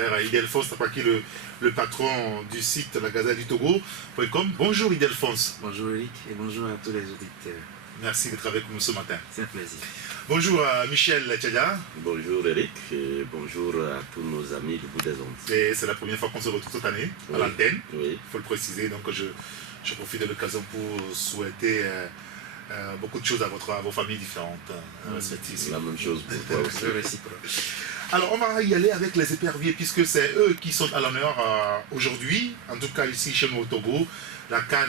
frère Ildefonse Tapaki, le patron du site La Gazette du Togo.com. Bonjour Ildefonse. Bonjour Eric et bonjour à tous les auditeurs. Merci d'être avec nous ce matin. C'est un plaisir. Bonjour à Michel Tchadia. Bonjour Eric et bonjour à tous nos amis du bout des ondes. C'est la première fois qu'on se retrouve cette année à l'antenne. Oui. Il faut le préciser. Donc je profite de l'occasion pour souhaiter beaucoup de choses à vos familles différentes. C'est la même chose pour toi aussi. Alors on va y aller avec les éperviers puisque c'est eux qui sont à l'honneur aujourd'hui, en tout cas ici chez nous au Togo. La CAN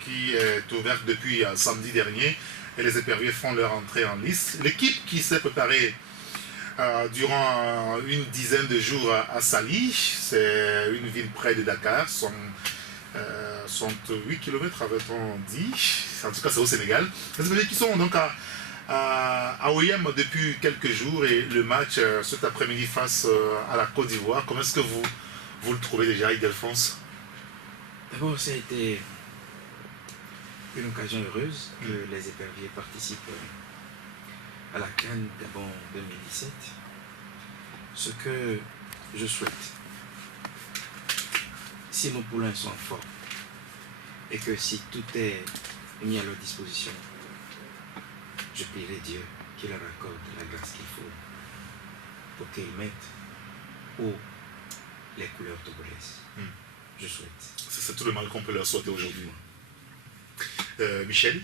qui est ouverte depuis samedi dernier et les éperviers font leur entrée en lice. L'équipe qui s'est préparée durant une dizaine de jours à Sali, c'est une ville près de Dakar, sont 8 km avait-on dit, en tout cas c'est au Sénégal. Les éperviers qui sont donc à OIM depuis quelques jours et le match cet après-midi face à la Côte d'Ivoire. Comment est-ce que vous le trouvez déjà, Ildefonse? D'abord, ça a été une occasion heureuse que les éperviers participent à la CAN Gabon 2017. Ce que je souhaite, si nos poulains sont forts et que si tout est mis à leur disposition, je prierai Dieu qu'il leur accorde la grâce qu'il faut pour qu'ils mettent haut les couleurs togolaises. Je souhaite. C'est tout le mal qu'on peut leur souhaiter aujourd'hui. Michel?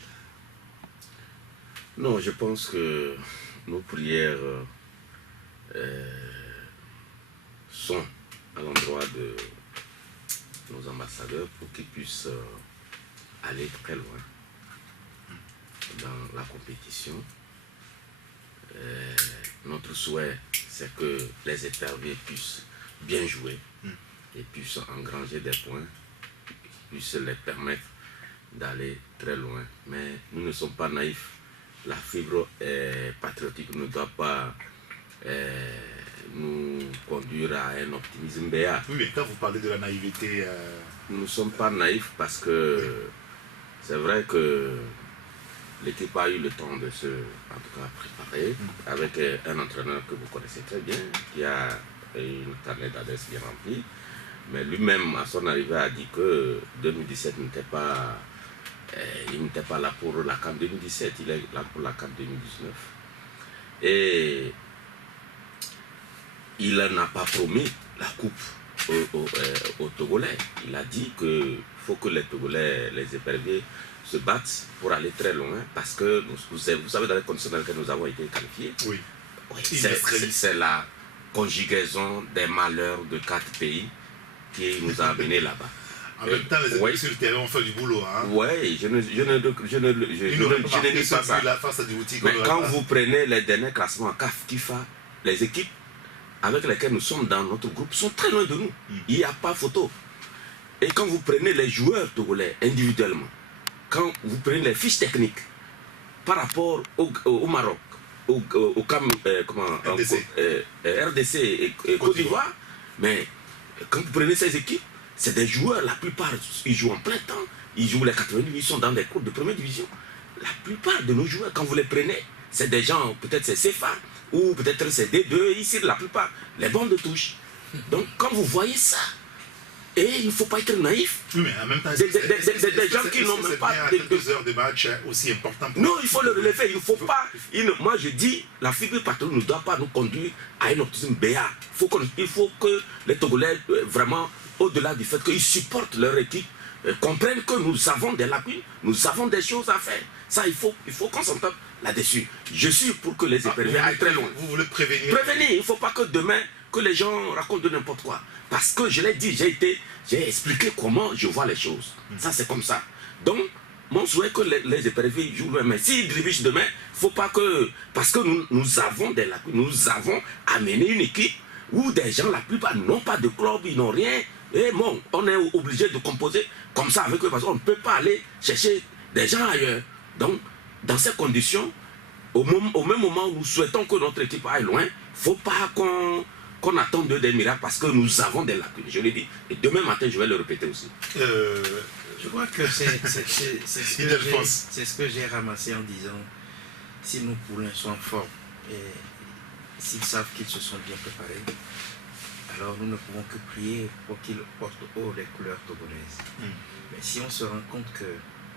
Non, je pense que nos prières sont à l'endroit de nos ambassadeurs pour qu'ils puissent aller très loin dans la compétition. Notre souhait, c'est que les éperviers puissent bien jouer et puissent engranger des points, puissent les permettre d'aller très loin. Mais nous ne sommes pas naïfs. La fibre patriotique ne doit pas nous conduire à un optimisme béat. Oui, mais quand vous parlez de la naïveté... Nous ne sommes pas naïfs parce que c'est vrai que l'équipe a eu le temps de se préparer avec un entraîneur que vous connaissez très bien, qui a une carnet d'adresse bien remplie. Mais lui-même, à son arrivée, a dit que 2017 n'était pas... il n'était pas là pour la CAN 2017, il est là pour la CAN 2019. Et il n'a pas promis la coupe aux Togolais. Il a dit qu'il faut que les Togolais, les éperviers, se battent pour aller très loin parce que, vous savez, dans les conditions dans lesquelles nous avons été qualifiés, c'est la conjugaison des malheurs de 4 pays qui nous a amenés là-bas. En même temps, les équipes sur le terrain ont fait du boulot. Hein? Oui, je ne dis pas ça. Mais quand vous prenez les derniers classements CAF, KIFA, les équipes avec lesquelles nous sommes dans notre groupe sont très loin de nous. Il n'y a pas photo. Et quand vous prenez les joueurs togolais individuellement, quand vous prenez les fiches techniques par rapport au Maroc, au RDC et Côte d'Ivoire, mais quand vous prenez ces équipes, c'est des joueurs, la plupart, ils jouent en plein temps, ils jouent les 90, ils sont dans des cours de première division. La plupart de nos joueurs, quand vous les prenez, c'est des gens, peut-être c'est CFA, ou peut-être c'est D2, ici, la plupart, les bandes de touche. Donc, quand vous voyez ça, et il ne faut pas être naïf. Oui, mais en même temps, des gens qui n'ont même pas... quelques heures de match aussi important. Non, il faut le relever, il ne faut pas... Moi, je dis, la figure patronne ne doit pas nous conduire à un optimisme béat. Il faut que les Togolais, vraiment, au-delà du fait qu'ils supportent leur équipe, comprennent que nous avons des lacunes, nous avons des choses à faire. Ça, il faut qu'on s'entende là-dessus. Je suis pour que les éperviers aillent très loin. Vous voulez prévenir? Prévenir, il ne faut pas que demain, que les gens racontent de n'importe quoi. Parce que je l'ai dit, j'ai expliqué comment je vois les choses. Ça, c'est comme ça. Donc, mon souhait que les éperviers jouent loin. Mais s'ils dirigent demain, il ne faut pas que... Parce que nous avons des lacunes, nous avons amené une équipe où des gens, la plupart, n'ont pas de club, ils n'ont rien. Et bon, on est obligé de composer comme ça avec eux parce qu'on ne peut pas aller chercher des gens ailleurs. Donc, dans ces conditions, au même moment où nous souhaitons que notre équipe aille loin, il ne faut pas qu'on attende des miracles parce que nous avons des lacunes. Je l'ai dit. Et demain matin, je vais le répéter aussi. Je crois que c'est ce que j'ai ramassé en disant si nos poulains sont forts et s'ils savent qu'ils se sont bien préparés, alors nous ne pouvons que prier pour qu'il porte haut les couleurs togolaises. Mais si on se rend compte que,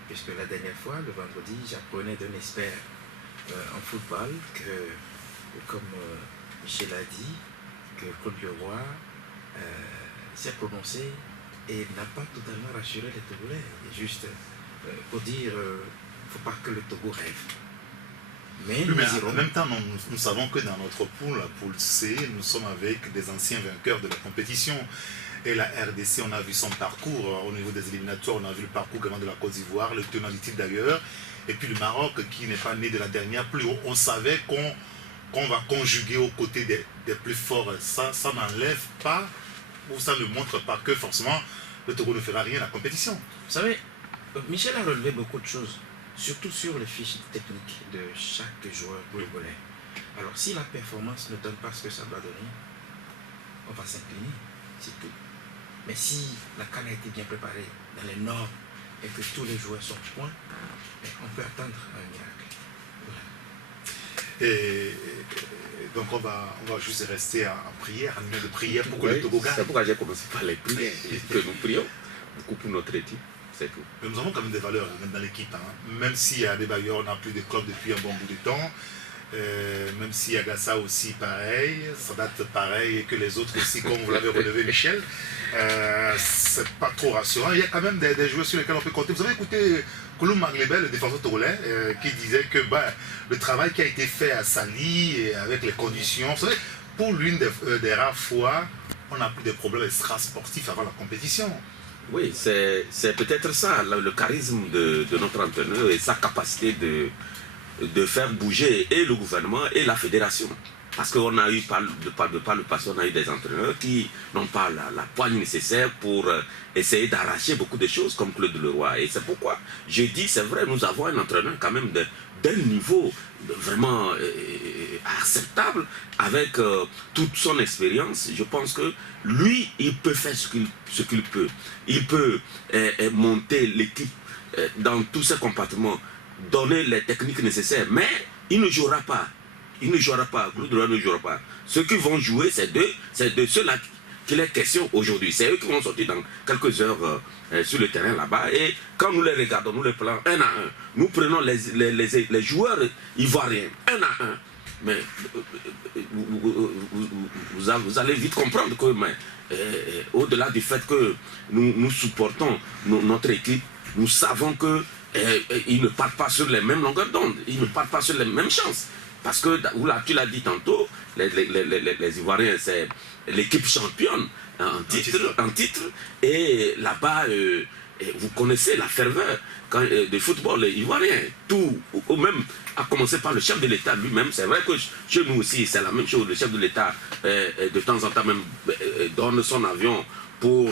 puisque la dernière fois, le vendredi, j'apprenais d'un expert en football que, comme Michel a dit, que Claude Leroy s'est prononcé et n'a pas totalement rassuré les Togolais. Et juste pour dire, il ne faut pas que le Togo rêve. Mais, oui, mais en même temps, nous savons que dans notre poule, la poule C, nous sommes avec des anciens vainqueurs de la compétition. Et la RDC, on a vu son parcours au niveau des éliminatoires, on a vu le parcours également de la Côte d'Ivoire, le tenant du titre d'ailleurs. Et puis le Maroc, qui n'est pas né de la dernière pluie. On savait qu'on va conjuguer aux côtés des plus forts. Ça n'enlève pas, ou ça ne montre pas que forcément le Togo ne fera rien à la compétition. Vous savez, Michel a relevé beaucoup de choses, surtout sur les fiches techniques de chaque joueur togolais. Alors si la performance ne donne pas ce que ça doit donner, on va s'incliner, c'est tout. Mais si la CAN a été bien préparée dans les normes et que tous les joueurs sont au point, on peut attendre un miracle. Voilà. Et donc on va juste rester en prière, en de prière pour que le Togo gagne. C'est pourquoi j'ai commencé par les prières, que nous prions beaucoup pour notre équipe. C'est tout. Mais nous avons quand même des valeurs même dans l'équipe. Même si à Adebayor, on n'a plus de club depuis un bon bout de temps. Même si Agassa aussi pareil, ça date pareil que les autres aussi, comme vous l'avez relevé Michel, c'est pas trop rassurant. Il y a quand même des joueurs sur lesquels on peut compter. Vous avez écouté Kouloum Maglébé, le défenseur togolais, qui disait que le travail qui a été fait à Sali et avec les conditions, vous savez, pour l'une des rares fois, on n'a plus de problèmes extra-sportifs avant la compétition. Oui, c'est peut-être ça, le charisme de notre entraîneur et sa capacité de faire bouger et le gouvernement et la fédération. Parce qu'on a eu, par le passé, on a eu des entraîneurs qui n'ont pas la poigne nécessaire pour essayer d'arracher beaucoup de choses comme Claude Leroy. Et c'est pourquoi je dis, c'est vrai, nous avons un entraîneur quand même d'un niveau vraiment acceptable avec toute son expérience. Je pense que lui, il peut faire ce qu'il peut. Il peut monter l'équipe dans tous ses compartiments, donner les techniques nécessaires, mais il ne jouera pas. Il ne jouera pas, Claude Leroy ne jouera pas. Ceux qui vont jouer, c'est de ceux-là qu'il est question aujourd'hui. C'est eux qui vont sortir dans quelques heures sur le terrain là-bas. Et quand nous les regardons, nous les prenons un à un. Nous prenons les joueurs ivoiriens, un à un. Mais vous allez vite comprendre que, au-delà du fait que nous supportons notre équipe, nous savons qu'ils ne partent pas sur les mêmes longueurs d'onde, ils ne partent pas sur les mêmes chances. Parce que, tu l'as dit tantôt, les Ivoiriens, c'est l'équipe championne en titre. Et là-bas, vous connaissez la ferveur du football ivoirien. Tout, ou même, à commencer par le chef de l'État lui-même. C'est vrai que chez nous aussi, c'est la même chose. Le chef de l'État, de temps en temps même, donne son avion pour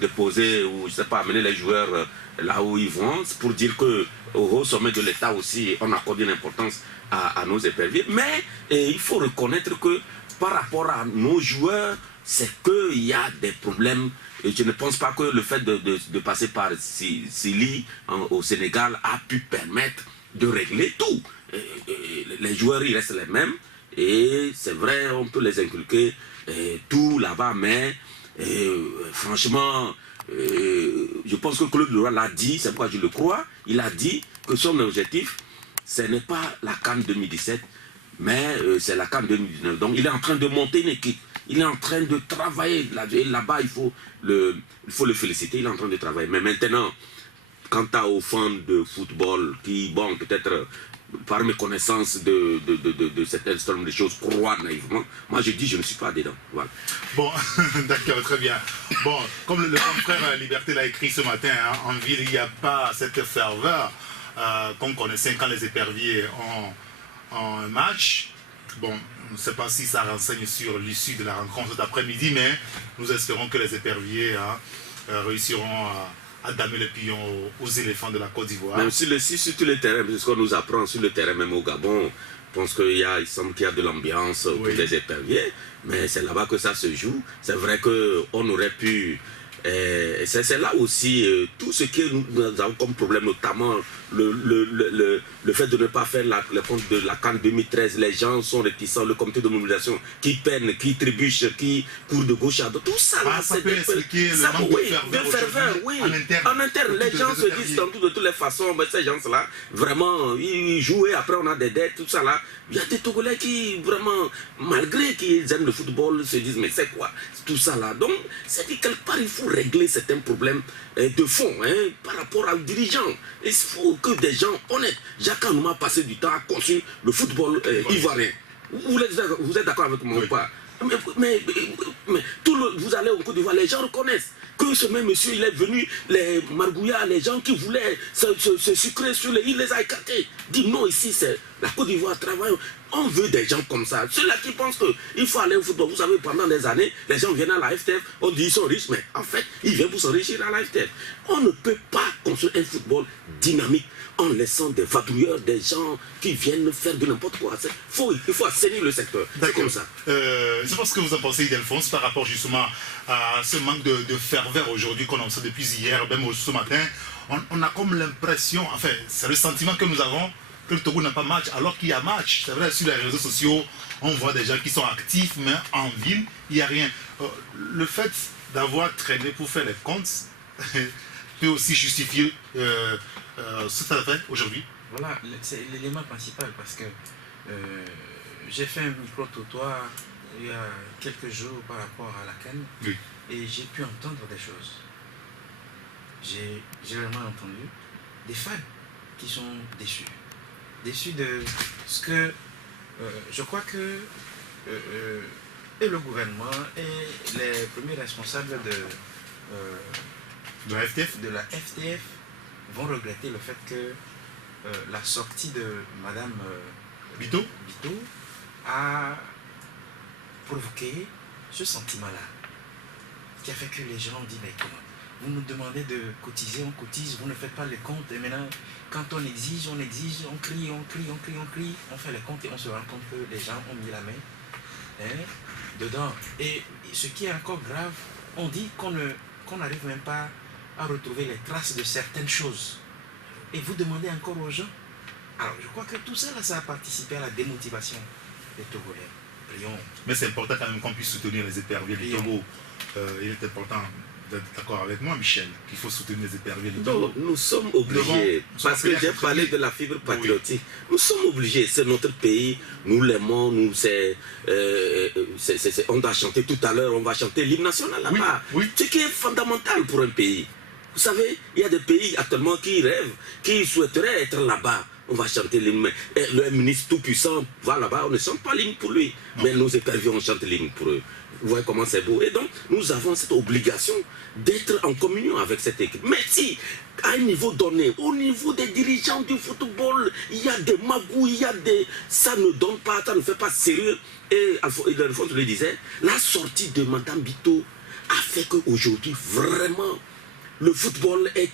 déposer ou, je ne sais pas, amener les joueurs là où ils vont, pour dire que au sommet de l'État aussi, on accorde une importance à nos éperviers. Mais il faut reconnaître que par rapport à nos joueurs, c'est qu'il y a des problèmes. Et je ne pense pas que le fait de passer par Sili au Sénégal a pu permettre de régler tout. Les joueurs, ils restent les mêmes. Et c'est vrai, on peut les inculquer tout là-bas, mais franchement, je pense que Claude Leroy l'a dit, c'est pourquoi je le crois, il a dit que son objectif, ce n'est pas la CAN 2017, mais c'est la CAN 2019. Donc il est en train de monter une équipe, il est en train de travailler, là-bas il faut le féliciter, il est en train de travailler. Mais maintenant, quant aux fans de football qui, bon, peut-être par mes connaissances de certaines formes de choses, croient naïvement. Moi, je dis, je ne suis pas dedans. Voilà. Bon, d'accord, très bien. Bon, comme le frère Liberté l'a écrit ce matin, en ville, il n'y a pas cette ferveur qu'on connaissait quand les éperviers ont un match. Bon, on ne sait pas si ça renseigne sur l'issue de la rencontre cet après-midi, mais nous espérons que les éperviers réussiront à damer les pions aux éléphants de la Côte d'Ivoire. Même sur tous les terrains, c'est ce qu'on nous apprend sur le terrain, même au Gabon, je pense qu'il semble qu'il y a de l'ambiance pour les éperviers, mais c'est là-bas que ça se joue. C'est vrai qu'on aurait pu C'est là aussi tout ce que nous avons comme problème, notamment le fait de ne pas faire le compte de la CAN 2013. Les gens sont réticents, le comité de mobilisation qui peine, qui trébuche, qui court de gauche à droite. Tout ça, là, ça peut expliquer le manque de ferveur, oui. En interne, les gens se disent de toutes les façons, mais ces gens-là, vraiment, ils jouent et après on a des dettes, tout ça là. Il y a des Togolais qui, vraiment, malgré qu'ils aiment le football, se disent, mais c'est quoi tout ça là? Donc, c'est que quelque part, il faut régler certains problèmes de fond par rapport aux dirigeants. Il faut que des gens honnêtes. Jacques Anouma a passé du temps à construire le football ivoirien. Vous êtes d'accord avec moi ou pas? Mais vous allez au Côte d'Ivoire, les gens reconnaissent que ce même monsieur, il est venu, les Margouillas, les gens qui voulaient se sucrer sur les îles, il les a écartés. Dit non, ici c'est la Côte d'Ivoire, travaille. On veut des gens comme ça. Ceux-là qui pensent qu'il faut aller au football. Vous savez, pendant des années, les gens viennent à la FTF, on dit ils sont riches, mais en fait, ils viennent pour s'enrichir à la FTF. On ne peut pas construire un football dynamique en laissant des vadrouilleurs, des gens qui viennent faire de n'importe quoi. Il faut assainir le secteur. C'est comme ça. Je pense que vous en pensez, Ildefonse, par rapport justement à ce manque de ferveur aujourd'hui qu'on observe depuis hier, même ce matin. On a comme l'impression, enfin, c'est le sentiment que nous avons, que le Togo n'a pas match, alors qu'il y a match. C'est vrai, sur les réseaux sociaux, on voit des gens qui sont actifs, mais en ville, il n'y a rien. Le fait d'avoir traîné pour faire les comptes peut aussi justifier ce que ça fait aujourd'hui. Voilà, c'est l'élément principal parce que j'ai fait un micro-trottoir il y a quelques jours par rapport à la CAN et j'ai pu entendre des choses. J'ai vraiment entendu des fans qui sont déçus. Déçus de ce que je crois que et le gouvernement et les premiers responsables de la FTF vont regretter le fait que la sortie de Madame Bito a provoqué ce sentiment-là qui a fait que les gens ont dit mais comment vous nous demandez de cotiser, on cotise, vous ne faites pas les comptes et maintenant quand on exige, on crie, on fait les comptes et on se rend compte que les gens ont mis la main dedans. Et ce qui est encore grave, on dit qu'on n'arrive même pas à retrouver les traces de certaines choses. Et vous demandez encore aux gens. Alors je crois que tout ça, là, ça a participé à la démotivation des Togolais. Prions. Mais c'est important quand même qu'on puisse soutenir les éperviers du Togo. Il est important d'être d'accord avec moi, Michel, qu'il faut soutenir les éperviers du Togo. Nous sommes obligés, parce que j'ai parlé de la fibre patriotique. Oui. Nous sommes obligés, c'est notre pays, nous l'aimons, on doit chanter tout à l'heure, on va chanter l'hymne national là-bas. Oui. Ce qui est fondamental pour un pays. Vous savez, il y a des pays actuellement qui rêvent, qui souhaiteraient être là-bas. On va chanter l'hymne. Le ministre tout-puissant va là-bas, on ne chante pas l'hymne pour lui. Non. Mais nos éperviers, on chante l'hymne pour eux. Vous voyez comment c'est beau. Et donc, nous avons cette obligation d'être en communion avec cette équipe. Mais si, à un niveau donné, au niveau des dirigeants du football, il y a des magouilles, ça ne donne pas, ça ne fait pas sérieux. Et Alphonse le disait, la sortie de Madame Bito a fait qu'aujourd'hui, vraiment, le football est...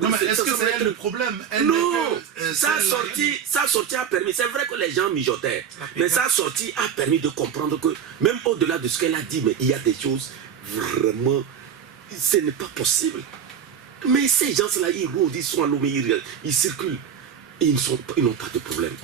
Non, mais est-ce que c'est elle le problème? Non, sa sortie a permis, c'est vrai que les gens mijotaient, mais sa sortie a permis de comprendre que, même au-delà de ce qu'elle a dit, mais il y a des choses, vraiment, ce n'est pas possible. Mais ces gens-là, ils rôdent, ils sont à l'ombre, ils circulent, et ils n'ont pas de problème.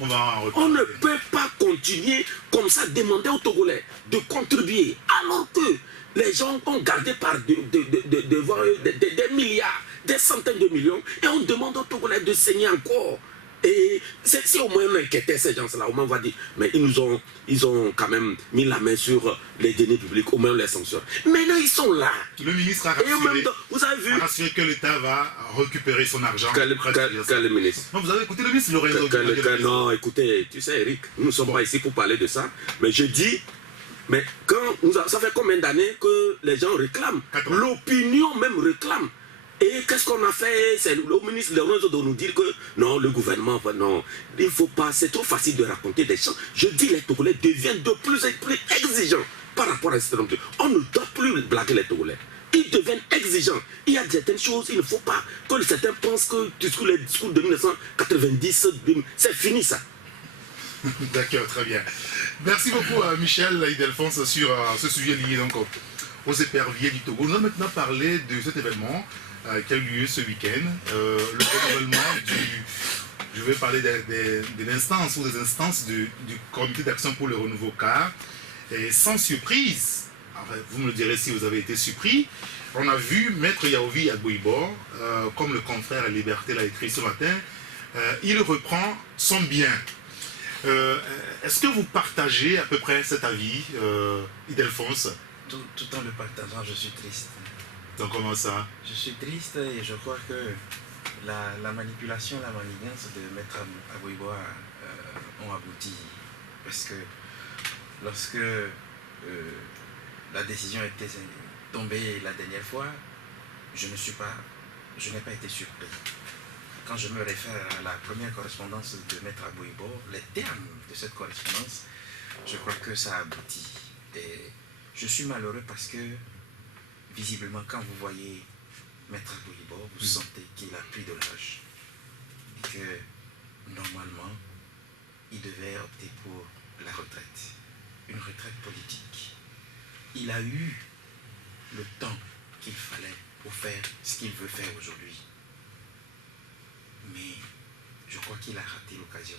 On ne peut pas continuer comme ça, demander aux Togolais de contribuer, alors que les gens ont gardé par devant eux des milliards, des centaines de millions, et on demande aux Togolais de saigner encore. Et si au moins on inquiétait ces gens-là, au moins on va dire, mais ils ont quand même mis la main sur les deniers publics, au moins on les sanctionne. Maintenant ils sont là. Le ministre a rassuré que l'État va récupérer son argent. Quel ministre? Non, vous avez écouté le ministre, Lorenzo. Non, écoutez, tu sais Eric, nous ne sommes pas ici pour parler de ça, mais je dis, mais ça fait combien d'années que les gens réclament? L'opinion même réclame. Et qu'est-ce qu'on a fait? C'est le ministre Lorenzo de nous dire que non, le gouvernement, non, il ne faut pas, c'est trop facile de raconter des choses. Je dis les Togolais deviennent de plus en plus exigeants par rapport à un certain nombre de choses. On ne doit plus blaguer les Togolais. Ils deviennent exigeants. Il y a certaines choses, il ne faut pas que certains pensent que les discours de 1990, c'est fini ça. D'accord, très bien. Merci beaucoup Michel Ildefonse sur ce sujet lié donc aux éperviers du Togo. Nous allons maintenant parler de cet événement qui a eu lieu ce week-end, le renouvellement je vais parler de l'instance ou des instances du comité d'action pour le renouveau CAR. Et sans surprise, enfin, vous me le direz si vous avez été surpris, on a vu Maître Yaovi Agboibor, comme le confrère Liberté l'a écrit ce matin, il reprend son bien. Est-ce que vous partagez à peu près cet avis, Idelphonse? Tout en le partageant, je suis triste. Donc comment ça? Je suis triste et je crois que la manipulation, la manigance de Maître Agboibor ont abouti. Parce que lorsque la décision était tombée la dernière fois, je n'ai pas été surpris. Quand je me réfère à la première correspondance de Maître Agboibor, les termes de cette correspondance, je crois que ça a abouti. Et je suis malheureux parce que, visiblement, quand vous voyez Maître Agboibor, vous sentez qu'il a pris de l'âge. Et que, normalement, il devait opter pour la retraite. Une retraite politique. Il a eu le temps qu'il fallait pour faire ce qu'il veut faire aujourd'hui. Mais je crois qu'il a raté l'occasion.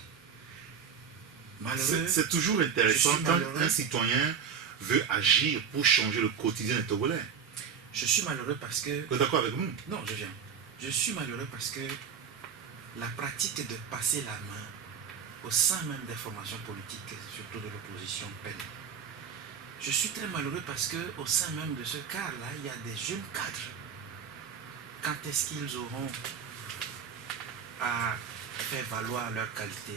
Malheureux. C'est toujours intéressant quand un citoyen veut agir pour changer le quotidien des Togolais. Je suis malheureux parce que... Vous êtes d'accord avec nous? Non, je viens. Je suis malheureux parce que la pratique de passer la main au sein même des formations politiques, surtout de l'opposition, peine. Je suis très malheureux parce qu'au sein même de ce cadre-là, il y a des jeunes cadres. Quand est-ce qu'ils auront à faire valoir leur qualité,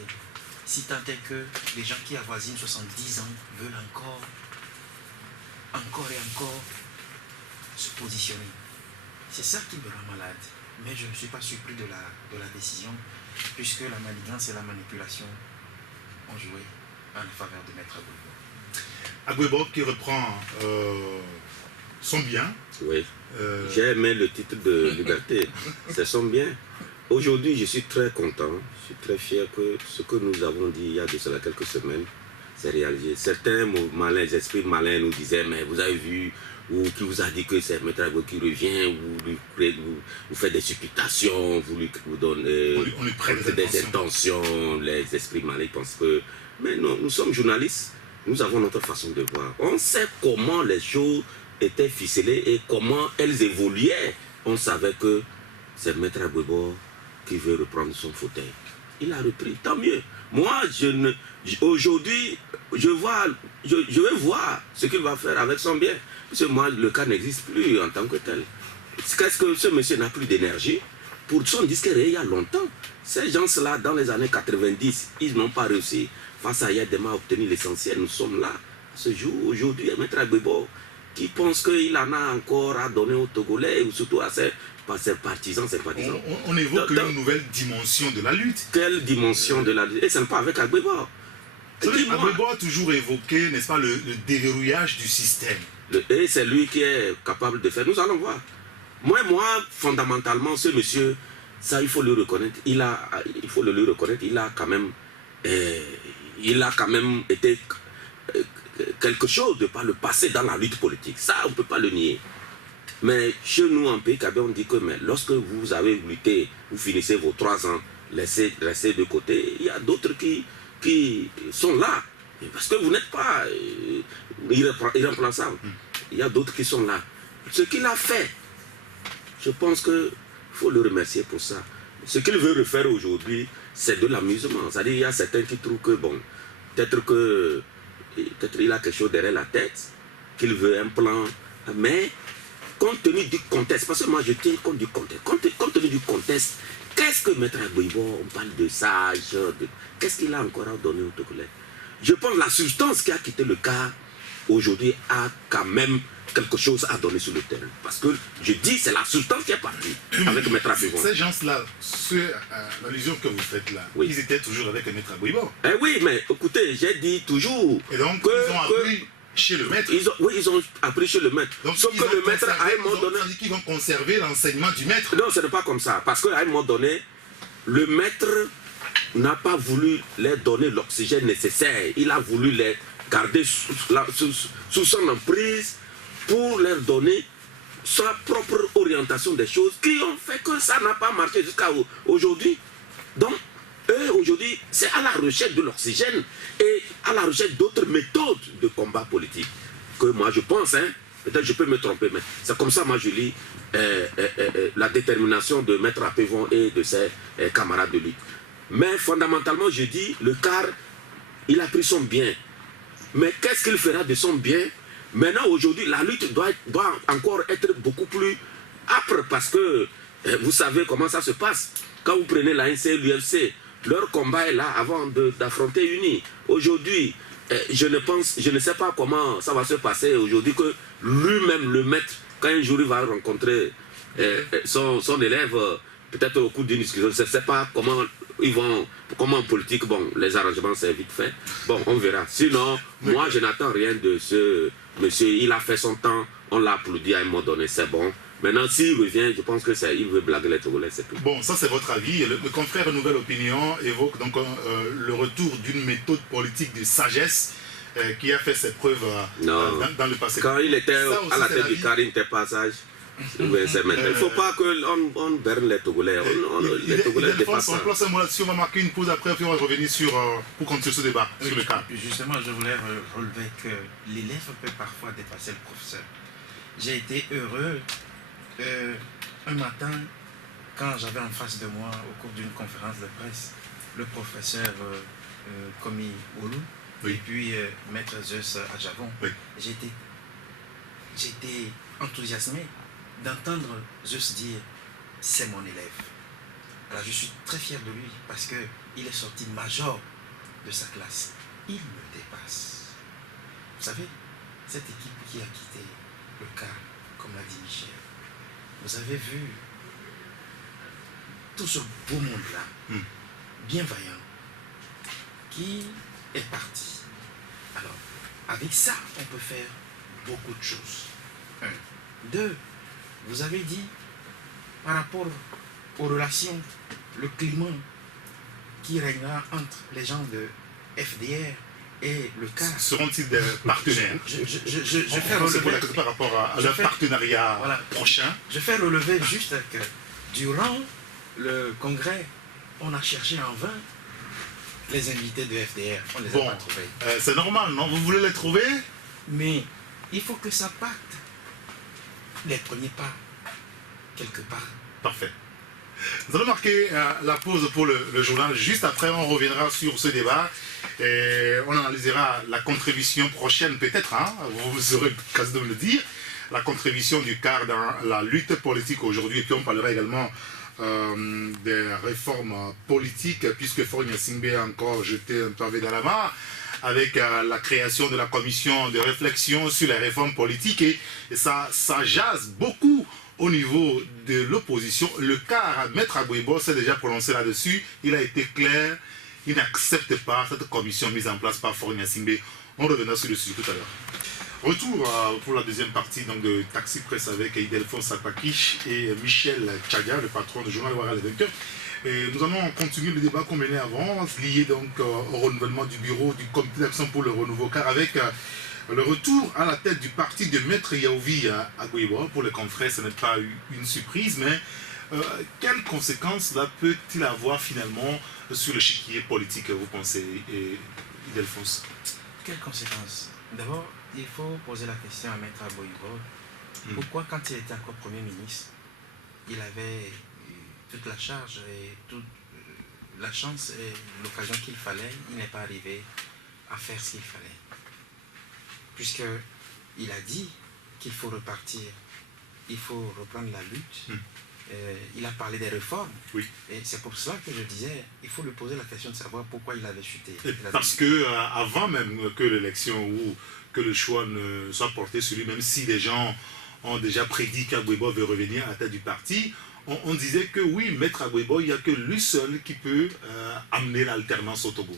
si tant est que les gens qui avoisinent 70 ans veulent encore et encore se positionner. C'est ça qui me rend malade. Mais je ne suis pas surpris de la décision, puisque la manigance et la manipulation ont joué en faveur de Maître Agboibor. Agboibor qui reprend son bien. Oui. J'ai aimé le titre de Liberté. C'est son bien. Aujourd'hui, je suis très content, je suis très fier que ce que nous avons dit il y a de cela quelques semaines, c'est réalisé. Certains malins, esprits malins nous disaient, mais vous avez vu, ou qui vous a dit que c'est Maître Agboibor qui revient, vous faites des supputations, vous donnez on lui prête des intentions, les esprits malins pensent que... Mais non, nous sommes journalistes, nous avons notre façon de voir. On sait comment les choses étaient ficelées et comment elles évoluaient. On savait que c'est Maître Agboibor qui veut reprendre son fauteuil. Il a repris, tant mieux. Moi, aujourd'hui, je vais voir ce qu'il va faire avec son bien. Parce que moi, le cas n'existe plus en tant que tel. Qu'est-ce que ce monsieur n'a plus d'énergie? Pour son disque il y a longtemps. Ces gens-là, dans les années 90, ils n'ont pas réussi face à Yadema à obtenir l'essentiel. Nous sommes là, ce jour, aujourd'hui, Maître Agboibor qui pense qu'il en a encore à donner aux Togolais, ou surtout à ses partisans, ses partisans. On évoque une nouvelle dimension de la lutte. Quelle dimension de la lutte? Et ce n'est pas avec Agboibor. Agboibor a toujours évoqué, n'est-ce pas, le déverrouillage du système. Et c'est lui qui est capable de faire. Nous allons voir. Moi, fondamentalement, ce monsieur, ça, il faut le reconnaître. Il a quand même été quelque chose de par le passé dans la lutte politique. Ça, on ne peut pas le nier. Mais chez nous, en pays Kabé, on dit que mais lorsque vous avez lutté, vous finissez vos 3 ans, laissez de côté, il y a d'autres qui sont là. Parce que vous n'êtes pas irremplaçable. Il y a d'autres qui sont là. Ce qu'il a fait, je pense qu'il faut le remercier pour ça. Ce qu'il veut refaire aujourd'hui, c'est de l'amusement. C'est-à-dire qu'il y a certains qui trouvent que, bon, peut-être il a quelque chose derrière la tête, qu'il veut un plan, mais compte tenu du contexte, parce que moi je tiens compte du contexte, compte tenu du contexte, qu'est-ce que Maître Agboibor, on parle de sage, qu'est-ce qu'il a encore à donner au Togolais? Je pense que la substance qui a quitté le cas aujourd'hui a quand même quelque chose à donner sur le terrain. Parce que je dis, c'est la substance qui est partie avec Maître Agboibor. Ces gens-là, l'allusion que vous faites là, oui. Ils étaient toujours avec Maître Agboibor. Eh oui, mais écoutez, j'ai dit toujours. Et donc, ils ont appris chez le maître. Oui, ils ont appris chez le maître. Donc, sauf que le maître, à un moment donné. Ils ont dit qu'ils vont conserver l'enseignement du maître. Non, ce n'est pas comme ça. Parce qu'à un moment donné, le maître n'a pas voulu leur donner l'oxygène nécessaire. Il a voulu les garder sous son emprise pour leur donner sa propre orientation des choses qui ont fait que ça n'a pas marché jusqu'à aujourd'hui. Donc, eux, aujourd'hui, c'est à la recherche de l'oxygène et à la recherche d'autres méthodes de combat politique que moi je pense, hein, peut-être je peux me tromper, mais c'est comme ça, moi je lis la détermination de Maître Apévon et de ses camarades de lutte. Mais fondamentalement, je dis, le CAR, il a pris son bien. Mais qu'est-ce qu'il fera de son bien? Maintenant, aujourd'hui, la lutte doit encore être beaucoup plus âpre parce que vous savez comment ça se passe. Quand vous prenez l'ANC et l'UFC, leur combat est là avant d'affronter UNI. Aujourd'hui, je ne sais pas comment ça va se passer aujourd'hui que lui-même, le maître, quand un jour il va rencontrer son élève, peut-être au cours d'une discussion, je ne sais pas comment ils vont, comment en politique, bon, les arrangements c'est vite fait. Bon, on verra. Sinon, moi je n'attends rien de ce monsieur, il a fait son temps, on l'a applaudi à un moment donné, c'est bon. Maintenant, s'il revient, je pense que c'est, il veut blaguer les Togolais, c'est tout. Bon, ça c'est votre avis. Le confrère Nouvelle Opinion évoque donc le retour d'une méthode politique de sagesse qui a fait ses preuves dans le passé. Quand il était à la tête du CAR, il n'était pas sage. Il ne faut pas qu'on berne les Togolais. Les Togolais dépassent ça. On place un mot là-dessus, on va marquer une pause après, puis on va revenir pour continuer ce débat sur le CAR. Justement, je voulais relever que l'élève peut parfois dépasser le professeur. J'ai été heureux un matin, quand j'avais en face de moi, au cours d'une conférence de presse, le professeur Komi Oulu, et puis Maître Zeus Adjavon. J'ai été enthousiasmé d'entendre Zeus dire « c'est mon élève ». Alors je suis très fier de lui parce qu'il est sorti major de sa classe. Il me dépasse. Vous savez, cette équipe qui a quitté le CAR, comme l'a dit Michel, vous avez vu tout ce beau monde-là, bien vaillant, qui est parti. Alors, avec ça, on peut faire beaucoup de choses. 1. 2. Vous avez dit, par rapport aux relations, le climat qui régnera entre les gens de FDR et le CAR. Seront-ils des partenaires? Je fais relever par rapport à leur partenariat prochain. Je fais relever juste que durant le congrès, on a cherché en vain les invités de FDR. On ne les a pas trouvés. C'est normal, non? Vous voulez les trouver? Mais il faut que ça parte. Les premiers pas, quelque part. Parfait. Nous allons marquer la pause pour le journal. Juste après, on reviendra sur ce débat et on analysera la contribution prochaine, peut-être, hein, vous aurez l'occasion de me le dire, la contribution du CAR dans la lutte politique aujourd'hui. Et puis on parlera également des réformes politiques, puisque Faure Gnassingbé a encore jeté un pavé dans la mare, avec la création de la commission de réflexion sur les réformes politiques. Et ça jase beaucoup au niveau de l'opposition. Le CAR, Maître Agouibo s'est déjà prononcé là-dessus. Il a été clair, il n'accepte pas cette commission mise en place par Faure Gnassingbé. On reviendra sur le sujet tout à l'heure. Retour pour la deuxième partie donc, de Taxi Presse avec Idelphonse Sapakish et Michel Tchadia, le patron du journal Ouattara Les Vainqueurs. Et nous allons continuer le débat qu'on menait avant, lié donc au renouvellement du bureau du comité d'action pour le renouveau CAR, avec le retour à la tête du parti de Maître Yaouvi Agouibo. Pour les confrères, ce n'est pas une surprise, mais quelles conséquences cela peut-il avoir finalement sur l'échiquier politique, vous pensez, Idelphonse? Quelles conséquences? D'abord, il faut poser la question à Maître Agouibo. Pourquoi, quand il était encore Premier ministre, il avait toute la charge et toute la chance et l'occasion qu'il fallait, il n'est pas arrivé à faire ce qu'il fallait. Puisqu'il a dit qu'il faut repartir, il faut reprendre la lutte, il a parlé des réformes. Oui. Et c'est pour cela que je disais, il faut lui poser la question de savoir pourquoi il avait chuté. Parce que avant même que l'élection ou que le choix ne soit porté sur lui, même si les gens ont déjà prédit qu'Agouibo veut revenir à la tête du parti, on disait que oui, Maître Agouibo, il n'y a que lui seul qui peut amener l'alternance au Togo.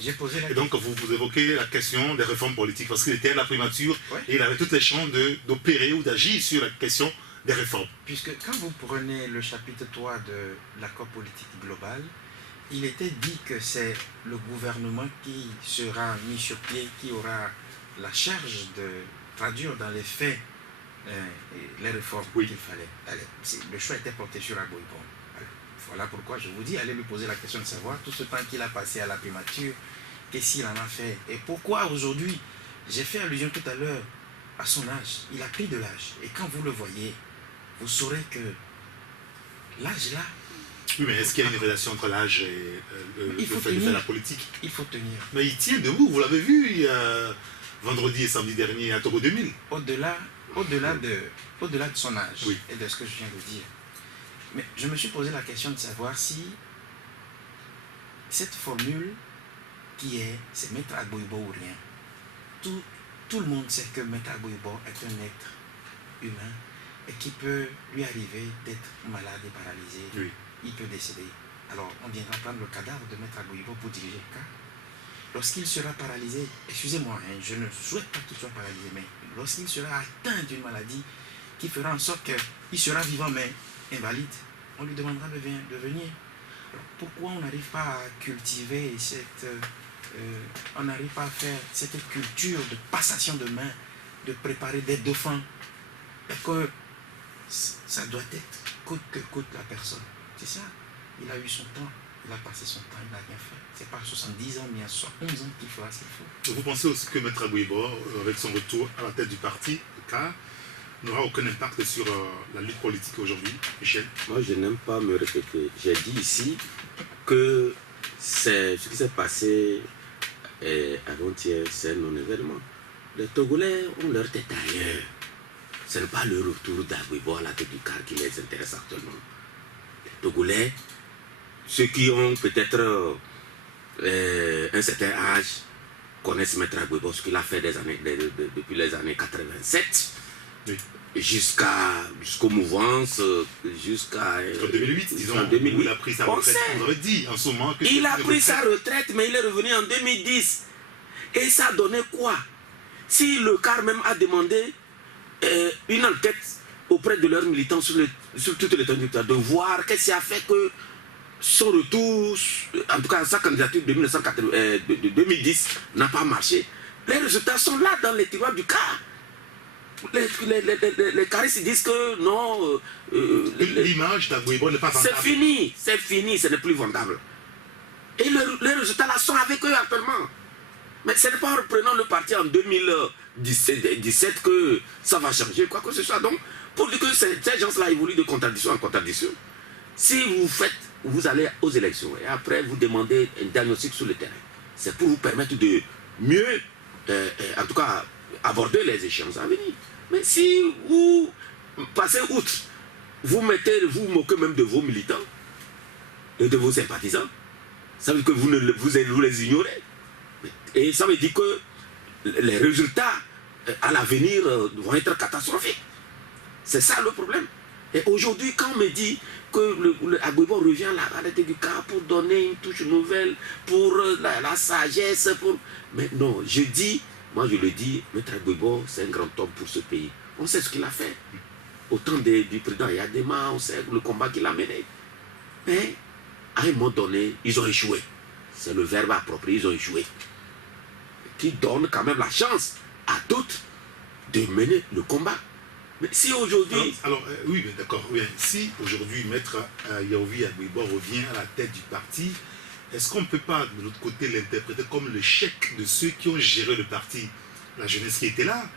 J'ai posé la Et donc vous évoquez la question des réformes politiques, parce qu'il était à la primature et il avait toutes les chances d'opérer ou d'agir sur la question des réformes. Puisque quand vous prenez le chapitre 3 de l'accord politique global, il était dit que c'est le gouvernement qui sera mis sur pied, qui aura la charge de traduire dans les faits les réformes qu'il fallait. Allez, le choix était porté sur Agboibon. Voilà pourquoi je vous dis, allez lui poser la question de savoir tout ce temps qu'il a passé à la primature, qu'est-ce qu'il en a fait et pourquoi aujourd'hui, j'ai fait allusion tout à l'heure à son âge, il a pris de l'âge et quand vous le voyez, vous saurez que l'âge là. Oui, mais est-ce qu'il y a une relation entre l'âge et le fait de faire la politique? Il faut tenir. Mais il tient debout, vous l'avez vu vendredi et samedi dernier à Togo 2000. Au-delà de son âge et de ce que je viens de dire. Mais je me suis posé la question de savoir si cette formule qui est c'est Maître Agboibon ou rien. Tout le monde sait que Maître Agboibon est un être humain et qui peut lui arriver d'être malade et paralysé. Oui. Il peut décéder. Alors on viendra prendre le cadavre de Maître Agboibon pour diriger le cas. Lorsqu'il sera paralysé, excusez-moi, hein, je ne souhaite pas qu'il soit paralysé, mais lorsqu'il sera atteint d'une maladie qui fera en sorte qu'il sera vivant mais invalide, on lui demandera de venir. Alors, pourquoi on n'arrive pas à cultiver on n'arrive pas à faire cette culture de passation de main, de préparer des dauphins, et que ça doit être coûte que coûte la personne. C'est ça. Il a eu son temps, il a passé son temps, il n'a rien fait. C'est pas 70 ans, mais à 71 ans qu'il fera ce qu'il faut. Vous pensez aussi que Maître Agboibon, avec son retour à la tête du parti, le cas, n'aura aucun impact sur la lutte politique aujourd'hui, Michel? Moi, je n'aime pas me répéter. J'ai dit ici que ce qui s'est passé avant-hier, c'est non-événement. Les Togolais ont leur tête ailleurs. Ce n'est pas le retour d'Agboibon à la tête du CAR qui les intéresse actuellement. Les Togolais, ceux qui ont peut-être un certain âge, connaissent Maître Agboibon, ce qu'il a fait depuis les années 87. Oui. Jusqu'aux mouvances, jusqu'à... En 2008, disons, 2008. où il a pris sa retraite. Vous avez dit en ce moment que... Il a pris sa retraite, mais il est revenu en 2010. Et ça a donné quoi? Si le CAR même a demandé une enquête auprès de leurs militants sur toute l'étendue de voir qu'est-ce qui a fait que son retour, en tout cas sa candidature de 2010 n'a pas marché. Les résultats sont là dans les tiroirs du CAR. Les caristes disent que non. L'image d'Agboibon n'est pas vendable. C'est fini, ce n'est plus vendable. Et les résultats là sont avec eux actuellement. Mais ce n'est pas en reprenant le parti en 2017 que ça va changer, quoi que ce soit. Donc, pour dire que ces gens-là évoluent de contradiction en contradiction, si vous allez aux élections et après vous demandez un diagnostic sur le terrain, c'est pour vous permettre de mieux, en tout cas, aborder les échéances à venir. Mais si vous passez outre, vous moquez même de vos militants et de vos sympathisants, ça veut dire que vous les ignorez. Et ça veut dire que les résultats à l'avenir vont être catastrophiques. C'est ça le problème. Et aujourd'hui, quand on me dit que Agboibon revient à la tête du CAR pour donner une touche nouvelle, pour la sagesse, mais non, moi je le dis, Maître Agboibon, c'est un grand homme pour ce pays. On sait ce qu'il a fait. Au temps du président Yadema, on sait le combat qu'il a mené. Mais à un moment donné, ils ont échoué. C'est le verbe approprié, ils ont échoué. Qui donne quand même la chance à d'autres de mener le combat. Mais si aujourd'hui... oui, mais d'accord. Oui, si aujourd'hui Maître Yahouvi Agboibon revient à la tête du parti, est-ce qu'on ne peut pas, de l'autre côté, l'interpréter comme l'échec de ceux qui ont géré le parti, la jeunesse qui était là?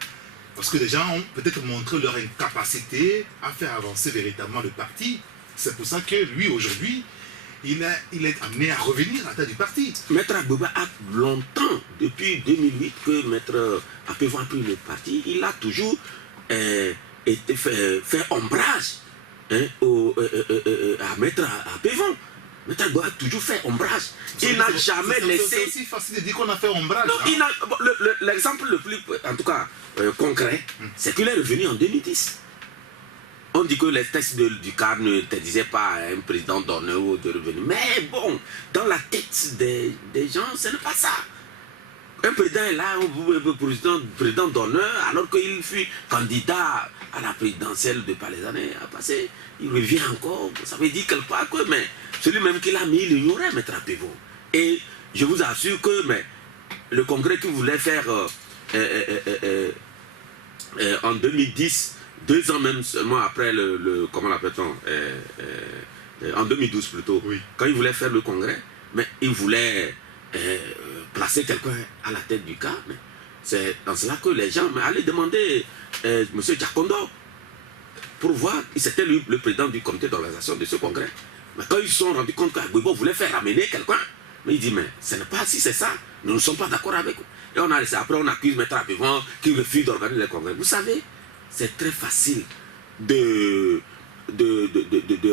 Parce que les gens ont peut-être montré leur incapacité à faire avancer véritablement le parti. C'est pour ça que lui, aujourd'hui, il est amené à revenir à la tête du parti. Maître Agboibon a longtemps, depuis 2008, que Maître Agboibon a pris le parti, il a toujours fait ombrage à Maître Agboibon. Maître Agboibon a toujours fait ombrage. Il n'a jamais laissé... C'est aussi facile de dire qu'on a fait ombrage. Non, l'exemple le plus, en tout cas, concret, c'est qu'il est revenu en 2010. On dit que les textes du CAR ne disaient pas à un président d'honneur ou de revenir. Mais bon, dans la tête des gens, ce n'est pas ça. Un président est là, un président d'honneur, alors qu'il fut candidat à la présidentielle de par les années à passer. Il revient encore. Ça veut dire quelque part que celui-même qui l'a mis, il ignorait Maître Agboibon. Et je vous assure que le congrès qui voulait faire en 2010, 2 ans même seulement après comment l'appelle-t-on, en 2012 plutôt, Oui. quand il voulait faire le congrès, mais il voulait placer quelqu'un à la tête du cas. Mais c'est dans cela que les gens allaient demander M. Diakondo pour voir, c'était lui le président du comité d'organisation de ce congrès. Mais quand ils se sont rendus compte qu'Agbouibo voulait faire ramener quelqu'un, mais il dit, mais ce n'est pas si c'est ça, nous ne sommes pas d'accord avec vous. Et on a laissé, après on accuse Maître Agbouibo qui refuse d'organiser les congrès. Vous savez, c'est très facile de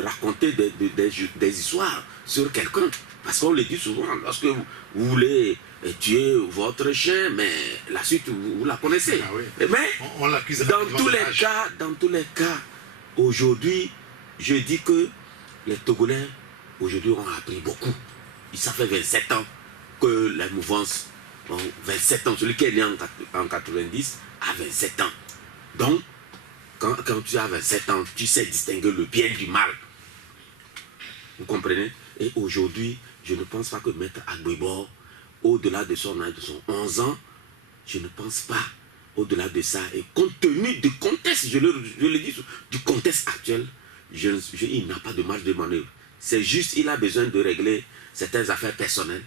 raconter des histoires sur quelqu'un. Parce qu'on le dit souvent, lorsque vous voulez tuer votre chien, mais la suite, vous la connaissez. Ah oui. Mais On l'accuse dans rapidement tous de les rage. cas, aujourd'hui, je dis que les Togolais, aujourd'hui, ont appris beaucoup. Ça fait 27 ans que la mouvance, 27 ans, celui qui est né en 90 a 27 ans. Donc, quand tu as 27 ans, tu sais distinguer le bien du mal. Vous comprenez? Et aujourd'hui, je ne pense pas que Maître Agbouibo, au-delà de son âge, de son 11 ans, je ne pense pas au-delà de ça. Et compte tenu du contexte, je le dis, du contexte actuel, il n'a pas de marge de manœuvre. C'est juste, il a besoin de régler certaines affaires personnelles.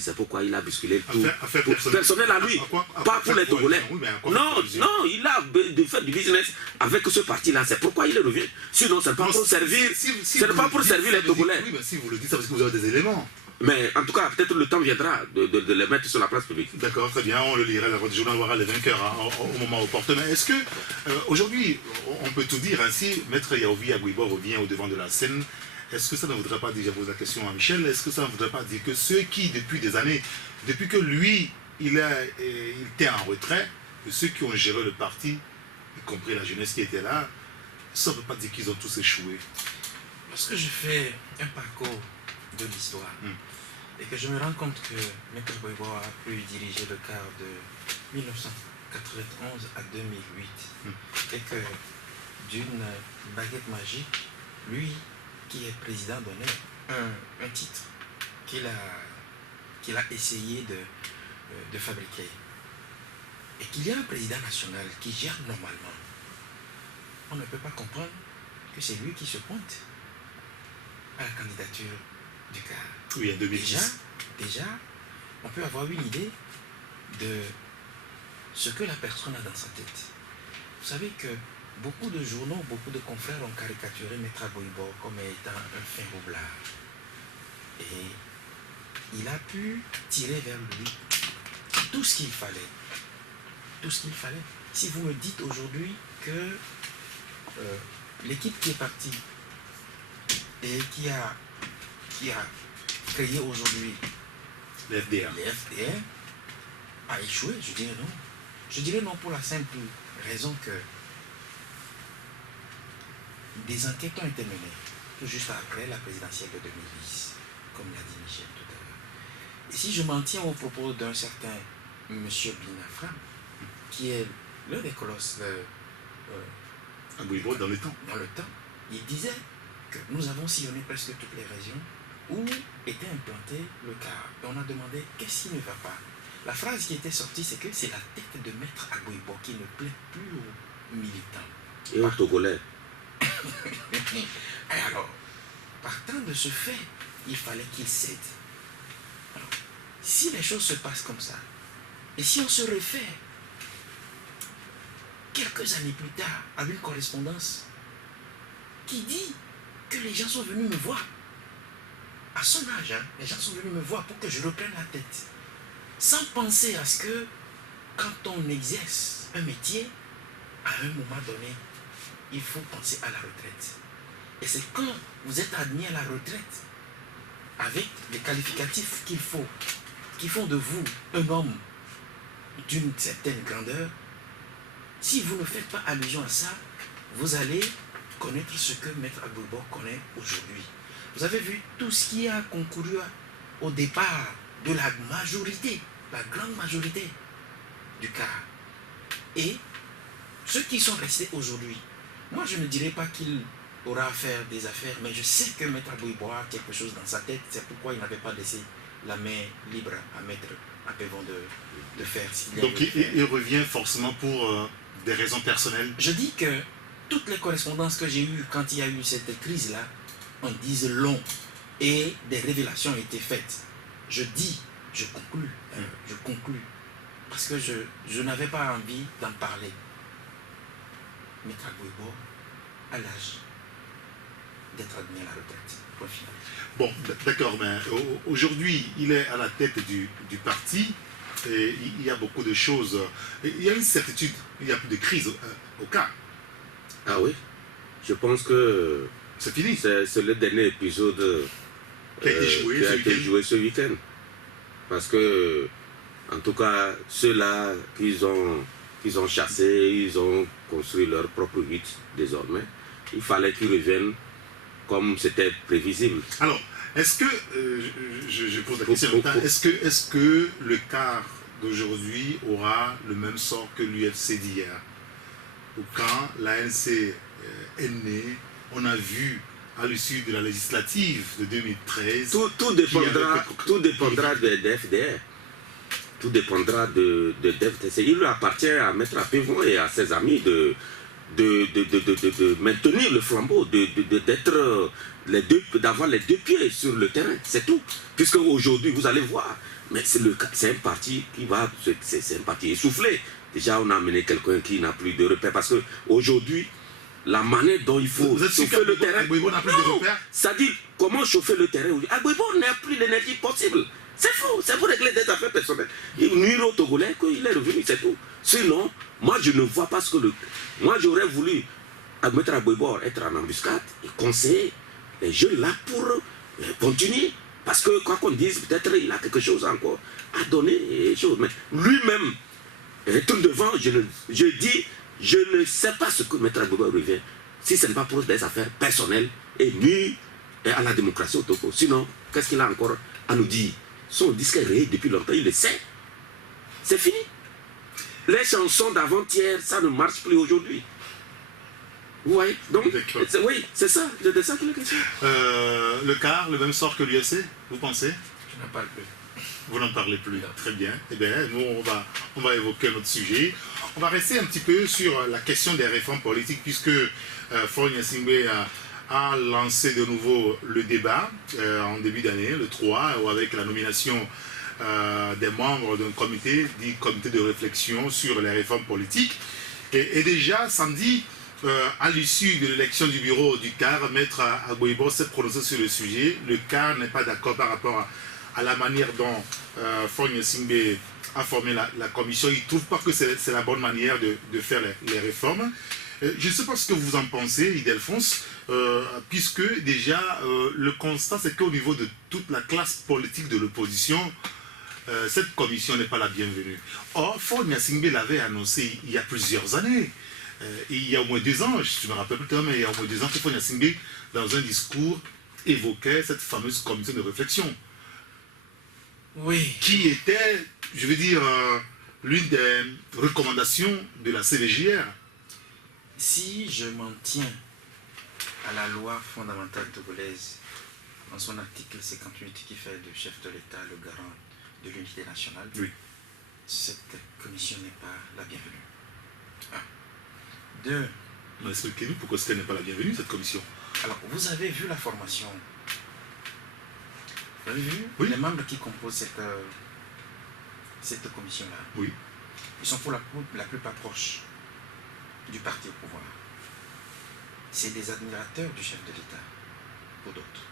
C'est pourquoi il a bousculé tout. Affaire Personnel à lui, pas pour les Togolais. Oui, Non, il a de faire du business avec ce parti-là. C'est pourquoi il revient. Sinon, ce n'est pas pour servir. Ce n'est pas pour servir les Togolais. Oui, mais si vous le dites, c'est parce que vous avez des éléments. Mais en tout cas, peut-être le temps viendra de les mettre sur la place publique. D'accord, très bien, on le lira, le journal aura les vainqueurs au moment opportun. Mais est-ce que, aujourd'hui, on peut tout dire ainsi, Maître Yaovi Agbouibo revient au devant de la scène. Est-ce que ça ne voudrait pas dire, je pose la question à Michel, est-ce que ça ne voudrait pas dire que ceux qui, depuis des années, depuis que lui, il était en retrait, que ceux qui ont géré le parti, y compris la jeunesse qui était là, ça ne veut pas dire qu'ils ont tous échoué? Lorsque je fais un parcours de l'histoire, et que je me rends compte que Maître Agbouibo a pu diriger le CAR de 1991 à 2008, et que d'une baguette magique, lui, qui est président, donnait un titre qu'il a essayé de fabriquer. Et qu'il y a un président national qui gère normalement. On ne peut pas comprendre que c'est lui qui se pointe à la candidature du CAR. Oui, en 2010. Déjà, on peut avoir une idée de ce que la personne a dans sa tête. Vous savez que beaucoup de journaux, beaucoup de confrères ont caricaturé Maître Agbouibo comme étant un fin roublard. Et il a pu tirer vers lui tout ce qu'il fallait. Tout ce qu'il fallait. Si vous me dites aujourd'hui que l'équipe qui est partie et qui a créé aujourd'hui Les FDR. les FDR a échoué, je dirais non. Je dirais non pour la simple raison que des enquêtes ont été menées tout juste après la présidentielle de 2010, comme l'a dit Michel tout à l'heure. Et si je m'en tiens au propos d'un certain M. Binafra, qui est l'un des colosses Agbouibo dans le temps. il disait que nous avons sillonné presque toutes les régions où était implanté le CAR. Et on a demandé qu'est-ce qui ne va pas. La phrase qui était sortie, c'est que c'est la tête de Maître Agbouibo qui ne plaît plus aux militants. Et aux Togolais. Et alors, partant de ce fait, il fallait qu'il cède. Alors, si les choses se passent comme ça, et si on se réfère quelques années plus tard à une correspondance qui dit que les gens sont venus me voir, à son âge, les gens sont venus me voir pour que je reprenne la tête, sans penser à ce que quand on exerce un métier, à un moment donné, il faut penser à la retraite. Et c'est quand vous êtes admis à la retraite, avec les qualificatifs qu'il faut, qui font de vous un homme d'une certaine grandeur, si vous ne faites pas allusion à ça, vous allez connaître ce que Maître Agbouibo connaît aujourd'hui. Vous avez vu tout ce qui a concouru au départ de la majorité, la grande majorité du CAR. Et ceux qui sont restés aujourd'hui, moi je ne dirais pas qu'il aura à faire des affaires, mais je sais que Maître Agbouibo a quelque chose dans sa tête, c'est pourquoi il n'avait pas laissé la main libre à Maître à Pévon de faire. Donc il revient forcément pour des raisons personnelles. Je dis que toutes les correspondances que j'ai eues quand il y a eu cette crise-là, on disent long et des révélations ont été faites. Je conclus, parce que je n'avais pas envie d'en parler. Maître Agboibo a l'âge d'être admis à la retraite. Point final. Bon, d'accord, mais aujourd'hui, il est à la tête du parti et il y a beaucoup de choses. Il y a une certitude, il n'y a plus de crise au cas. Ah oui, je pense que C'est fini. c'est le dernier épisode Qui a été joué ce week-end. Parce que, en tout cas, ceux-là qu'ils ont chassés, ils ont construit leur propre hutte désormais. Il fallait qu'ils reviennent comme c'était prévisible. Alors, est-ce que, je pose la question longtemps, est-ce que le quart d'aujourd'hui aura le même sort que l'UFC d'hier? Ou quand l'ANC est née, on a vu à l'issue de la législative de 2013... Tout dépendra de FDR. Tout dépendra de FDR. Il lui appartient à Maître Pévon et à ses amis de maintenir le flambeau, d'avoir les deux pieds sur le terrain, c'est tout. Puisque aujourd'hui, vous allez voir, mais c'est un parti c'est un parti essoufflé. Déjà, on a amené quelqu'un qui n'a plus de repères, parce qu'aujourd'hui, la manière dont il faut chauffer le terrain, ça dit comment chauffer le terrain. Agboibo n'a plus l'énergie possible. C'est faux, c'est pour régler des affaires personnelles. Il nuit au Togolais qu'il est revenu, c'est tout. Sinon, moi je ne vois pas ce que moi j'aurais voulu mettre Agboibo être en embuscade et conseiller les jeunes là pour continuer. Parce que quoi qu'on dise, peut-être il a quelque chose encore à donner. Mais lui-même, tout devant, je dis, je ne sais pas ce que Maître Agboibo revient. Si ce n'est pas pour des affaires personnelles et nuire à la démocratie au Togo. Sinon, qu'est-ce qu'il a encore à nous dire? Son disque est rayé depuis longtemps, il le sait. C'est fini. Les chansons d'avant-hier, ça ne marche plus aujourd'hui. Vous voyez? Donc, oui, c'est ça, c'est de ça qu'il est question. Le quart, le même sort que l'UFC, vous pensez? Je n'en parle plus. Vous n'en parlez plus. Très bien. Eh bien, nous, on va évoquer un autre sujet. On va rester un petit peu sur la question des réformes politiques, puisque Faure Gnassingbé a lancé de nouveau le débat en début d'année, le 3, avec la nomination des membres d'un comité, dit comité de réflexion sur les réformes politiques. Et déjà, samedi, à l'issue de l'élection du bureau du CAR, Maître Agboibo s'est prononcé sur le sujet. Le CAR n'est pas d'accord par rapport à la manière dont Faure Gnassingbé a formé la commission. Il ne trouve pas que c'est la bonne manière de faire les réformes. Je ne sais pas ce que vous en pensez, Ildefonse, puisque déjà le constat c'est qu'au niveau de toute la classe politique de l'opposition, cette commission n'est pas la bienvenue. Or, Faure Gnassingbé l'avait annoncé il y a plusieurs années. Il y a au moins 2 ans, je ne me rappelle plus, mais il y a au moins 2 ans que Faure Gnassingbé, dans un discours, évoquait cette fameuse commission de réflexion. Oui. Qui était, je veux dire, l'une des recommandations de la CVJR. Si je m'en tiens à la loi fondamentale togolaise, dans son article 58 qui fait du chef de l'État le garant de l'unité nationale, oui, cette commission n'est pas la bienvenue. 2. Mais expliquez-nous pourquoi ce n'est pas la bienvenue, cette commission. Alors, vous avez vu la formation. Vous avez vu oui. Les membres qui composent cette commission-là. Oui. Ils sont pour la plupart proches du parti au pouvoir. C'est des admirateurs du chef de l'État, pour d'autres.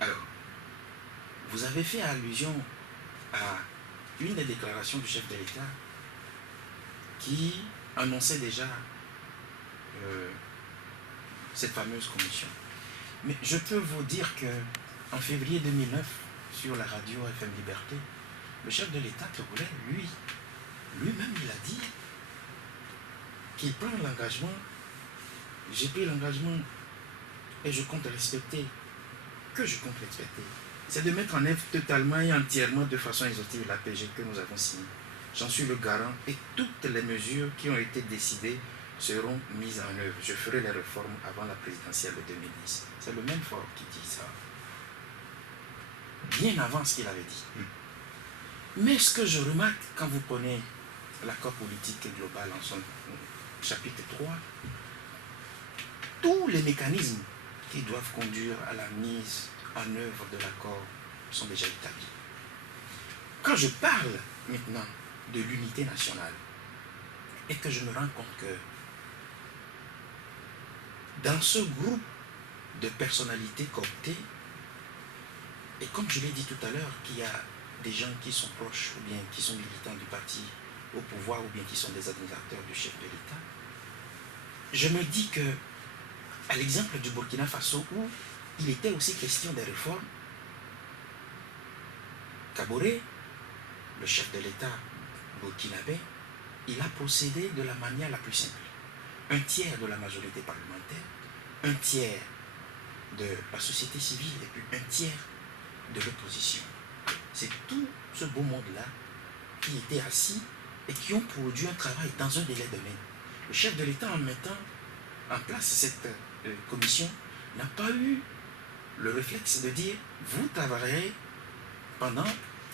Alors, vous avez fait allusion à une des déclarations du chef de l'État qui annonçait déjà cette fameuse commission. Mais je peux vous dire que en février 2009, sur la radio FM Liberté, le chef de l'État togolais, lui-même, il a dit qu'il prend l'engagement, j'ai pris l'engagement et je compte respecter, que je compte respecter. C'est de mettre en œuvre totalement et entièrement de façon exhaustive l'APG que nous avons signée. J'en suis le garant et toutes les mesures qui ont été décidées seront mises en œuvre. Je ferai les réformes avant la présidentielle de 2010. C'est le même Faure qui dit ça. Bien avant ce qu'il avait dit. Mais ce que je remarque quand vous prenez l'accord politique global en son chapitre 3, tous les mécanismes qui doivent conduire à la mise en œuvre de l'accord sont déjà établis. Quand je parle maintenant de l'unité nationale et que je me rends compte que dans ce groupe de personnalités cooptées, et comme je l'ai dit tout à l'heure, qu'il y a des gens qui sont proches ou bien qui sont militants du parti au pouvoir ou bien qui sont des administrateurs du chef de l'État, je me dis que, à l'exemple du Burkina Faso, où il était aussi question des réformes, Kaboré, le chef de l'État burkinabé, il a procédé de la manière la plus simple. Un tiers de la majorité parlementaire, un tiers de la société civile et puis un tiers de l'opposition. C'est tout ce beau monde-là qui était assis et qui ont produit un travail dans un délai donné. Le chef de l'État, en mettant en place cette commission, n'a pas eu le réflexe de dire « vous travaillerez pendant ».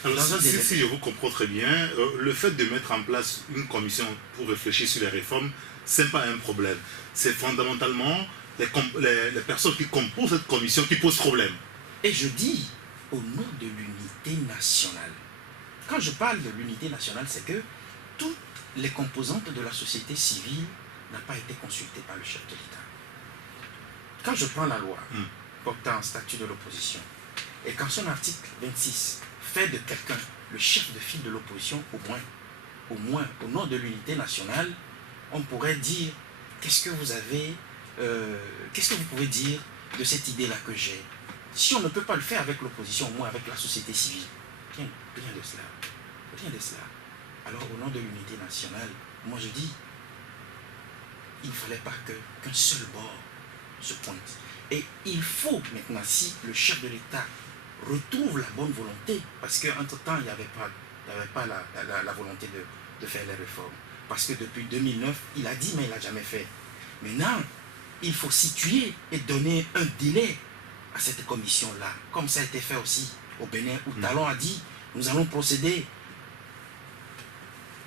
Alors, si je vous comprends très bien, le fait de mettre en place une commission pour réfléchir sur les réformes, ce n'est pas un problème. C'est fondamentalement les personnes qui composent cette commission qui posent problème. Et je dis au nom de l'unité nationale. Quand je parle de l'unité nationale, c'est que toutes les composantes de la société civile n'ont pas été consultées par le chef de l'État. Quand je prends la loi portant statut de l'opposition, et quand son article 26 fait de quelqu'un le chef de file de l'opposition, au moins, au nom de l'unité nationale, on pourrait dire, qu'est-ce que vous pouvez dire de cette idée-là que j'ai? Si on ne peut pas le faire avec l'opposition, au moins avec la société civile, rien de cela. Rien de cela. Alors, au nom de l'unité nationale, moi je dis, il ne fallait pas qu'un seul bord se pointe. Et il faut maintenant, si le chef de l'État retrouve la bonne volonté, parce qu'entre-temps, il n'y avait pas la volonté de faire les réformes. Parce que depuis 2009, il a dit, mais il n'a jamais fait. Maintenant, il faut situer et donner un délai à cette commission-là, comme ça a été fait aussi au Bénin, où Talon a dit, nous allons procéder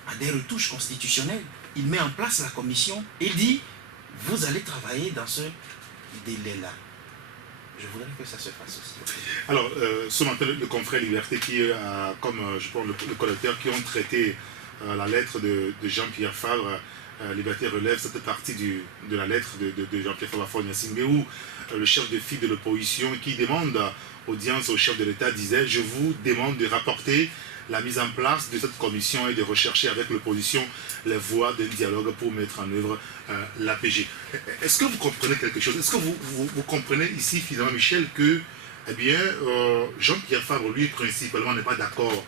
à des retouches constitutionnelles. Il met en place la commission et il dit, vous allez travailler dans ce délai-là. Je voudrais que ça se fasse aussi. Alors, ce matin, le confrère Liberté, qui a, comme je pense, le collecteur, qui ont traité la lettre de Jean-Pierre Fabre, Liberté relève cette partie de la lettre de Jean-Pierre Fabre à Fournier-Singé, où le chef de file de l'opposition, qui demande audience au chef de l'État, disait « Je vous demande de rapporter la mise en place de cette commission et de rechercher avec l'opposition les voies d'un dialogue pour mettre en œuvre l'APG. » Est-ce que vous comprenez quelque chose? Est-ce que vous comprenez ici, finalement, Michel, que Jean-Pierre Fabre, lui, principalement, n'est pas d'accord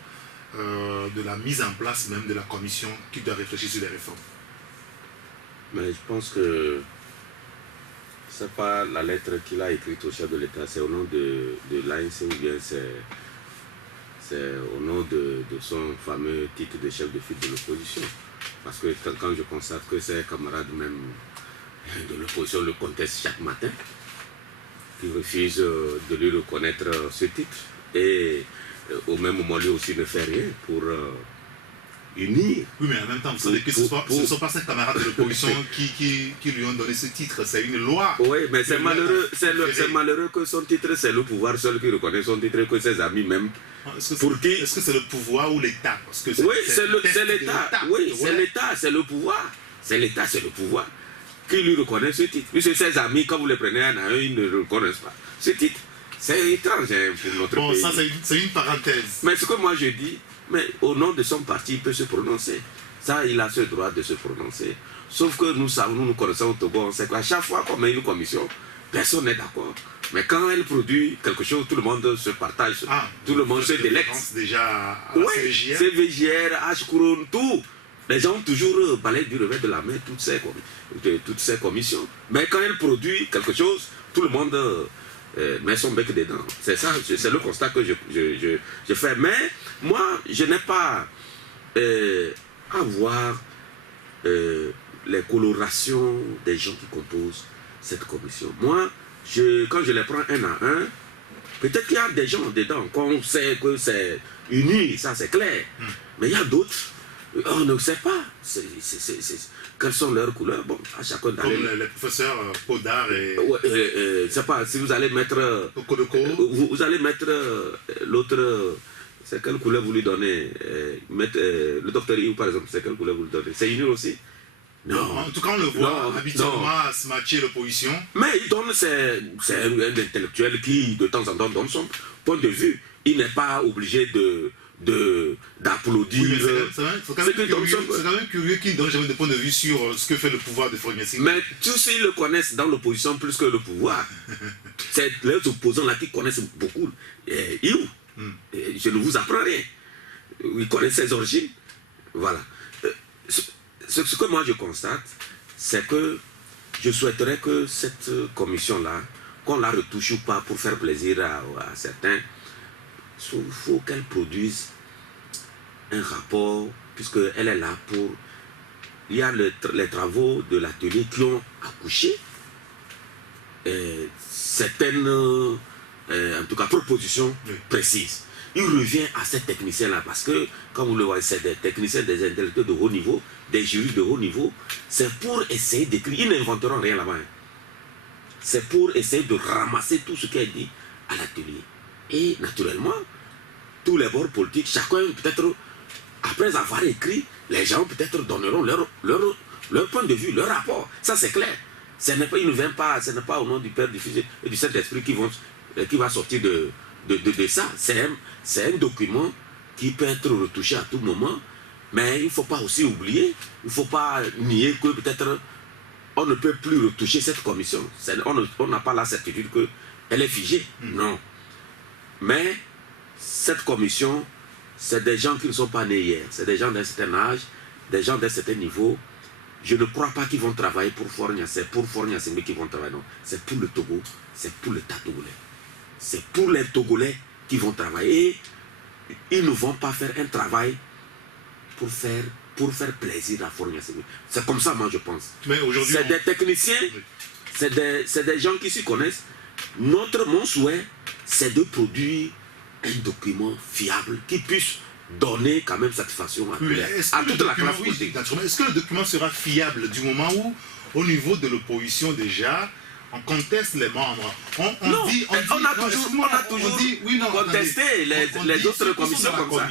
de la mise en place même de la commission qui doit réfléchir sur les réformes? Mais je pense que ce n'est pas la lettre qu'il a écrite au chef de l'État, c'est au nom de l'ANC ou bien c'est au nom de son fameux titre de chef de file de l'opposition. Parce que quand je constate que ses camarades même de l'opposition le contestent chaque matin, qu'ils refusent de lui reconnaître ce titre, et au même moment lui aussi ne fait rien pour unir. Oui, mais en même temps, vous savez que ce ne sont pas ses camarades de l'opposition qui lui ont donné ce titre, c'est une loi. Oui, mais c'est malheureux que son titre, c'est le pouvoir seul qui reconnaît son titre, que ses amis même. Est-ce que c'est le pouvoir ou l'État? Oui, c'est l'État. Oui, c'est l'État, c'est le pouvoir. C'est l'État, c'est le pouvoir qui lui reconnaît ce titre. Puisque ses amis, quand vous les prenez un à un, ils ne reconnaissent pas ce titre. C'est étrange pour notre pays. Ça, c'est une parenthèse. Mais ce que moi je dis, mais au nom de son parti, il peut se prononcer. Ça, il a ce droit de se prononcer. Sauf que nous connaissons au Togo, on sait qu'à chaque fois qu'on met une commission, personne n'est d'accord. Mais quand elle produit quelque chose, tout le monde se partage, tout le monde se délecte. Déjà à oui, CVJR, H-Couronne, tout. Les gens ont toujours balayé du revers de la main toutes ces commissions. Mais quand elle produit quelque chose, tout le monde met son bec dedans. C'est ça, c'est le constat que je fais. Mais moi, je n'ai pas à voir les colorations des gens qui composent cette commission. Moi, quand je les prends un à un, Peut-être qu'il y a des gens dedans qu'on sait que c'est uni, ça c'est clair. Mais il y a d'autres, on ne sait pas quelles sont leurs couleurs. Bon, à chacun d'aller. Comme les professeurs Podar et Ouais, je sais pas, si vous allez mettre. Okodoko. Vous allez mettre l'autre. C'est quelle couleur vous lui donnez mettre, le docteur Iou par exemple, c'est quelle couleur vous lui donnez? C'est uni aussi? Non. En tout cas, on le voit Non, habituellement non. à se matcher l'opposition. Mais il donne, c'est un intellectuel qui de temps en temps donne son point de vue. Il n'est pas obligé d'applaudir. Oui, c'est quand même curieux qu'il ne donne jamais de point de vue sur ce que fait le pouvoir de Fournier. Mais tous ils le connaissent dans l'opposition plus que le pouvoir. C'est les opposants là qui connaissent beaucoup. Iou, je ne vous apprends rien. Ils connaissent ses origines. Voilà. Ce que moi je constate, c'est que je souhaiterais que cette commission-là, qu'on la retouche ou pas pour faire plaisir à certains, il faut qu'elle produise un rapport, puisqu'elle est là pour... Il y a les travaux de l'atelier qui ont accouché certaines, en tout cas, propositions précises. Il revient à ces techniciens-là, parce que, comme vous le voyez, c'est des techniciens, des intellectuels de haut niveau, des jurys de haut niveau. C'est pour essayer d'écrire. Ils n'inventeront rien là-bas. C'est pour essayer de ramasser tout ce qui est dit à l'atelier. Et naturellement, tous les bords politiques, chacun peut-être, après avoir écrit, les gens peut-être donneront leur point de vue, leur rapport. Ça c'est clair. Ce n'est pas au nom du Père, du Fils et du Saint-Esprit qui va sortir de ça. C'est un document qui peut être retouché à tout moment, mais il ne faut pas aussi oublier, il ne faut pas nier que peut-être on ne peut plus retoucher cette commission. On n'a pas la certitude qu'elle est figée. Non. Mais cette commission, c'est des gens qui ne sont pas nés hier. C'est des gens d'un certain âge, des gens d'un certain niveau. Je ne crois pas qu'ils vont travailler pour Fornia. C'est pour Fornia, c'est eux qui vont travailler. Non. C'est pour le Togo, c'est pour l'État togolais. C'est pour les Togolais qui vont travailler. Ils ne vont pas faire un travail pour faire plaisir à Fornia. C'est comme ça, moi, je pense. C'est des techniciens, c'est des gens qui s'y connaissent. Mon souhait, c'est de produire un document fiable qui puisse donner quand même satisfaction à toute la classe politique. Est-ce que le document sera fiable du moment où, au niveau de l'opposition déjà, on conteste les membres? On a toujours contesté les autres commissions comme ça.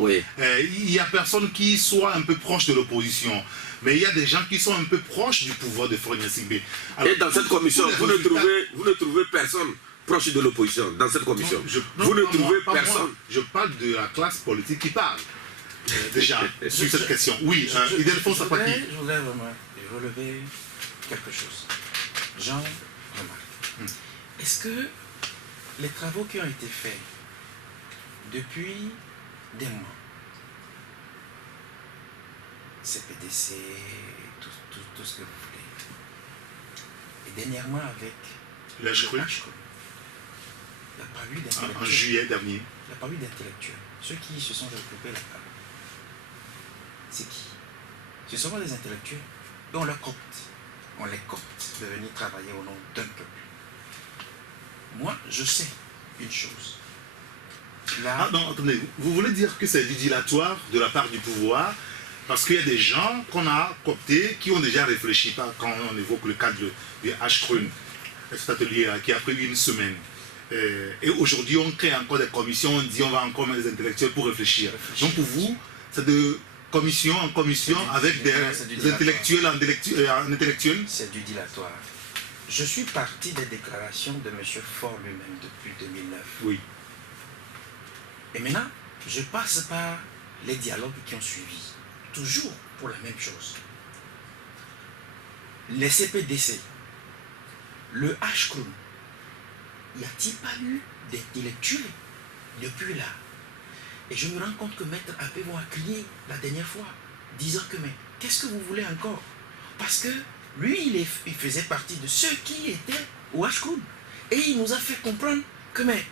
Oui. Il n'y a personne qui soit un peu proche de l'opposition. Mais il y a des gens qui sont un peu proches du pouvoir de Fournier Singbe. Et dans cette commission, vous ne trouvez personne proche de l'opposition dans cette commission. Vous ne trouvez personne. Je parle de la classe politique qui parle. Déjà, sur cette question. Oui, Ildefonse Apaki. Je voudrais vraiment relever quelque chose. Jean remarque. Est-ce que les travaux qui ont été faits depuis des mois, CPDC, tout ce que vous voulez, et dernièrement avec l'Ashkroun, il n'y a pas eu d'intellectuels. En juillet dernier. Il n'y a pas eu d'intellectuels. Ceux qui se sont regroupés là-bas, c'est qui? Ce sont des intellectuels. Et on les copte. On les copte de venir travailler au nom d'un peuple. Moi, je sais une chose. Là, ah non, attendez, vous voulez dire que c'est du dilatoire de la part du pouvoir parce qu'il y a des gens qu'on a cooptés qui ont déjà réfléchi, quand on évoque le cadre du Ashkroun, cet atelier qui a pris une semaine. Et aujourd'hui, on crée encore des commissions, on dit on va encore mettre des intellectuels pour réfléchir. Donc pour vous, c'est de commission en commission avec des intellectuels en intellectuels. C'est du dilatoire. Je suis parti des déclarations de M. Faure lui-même depuis 2009. Oui. Et maintenant, je passe par les dialogues qui ont suivi. Toujours pour la même chose. Les CPDC, le Ashkroun, n'y a-t-il pas eu d'intellectuels depuis là? Et je me rends compte que Maître Apévo a crié la dernière fois, disant que mais qu'est-ce que vous voulez encore? Parce que lui, il faisait partie de ceux qui étaient au Ashkroun. Et il nous a fait comprendre que mais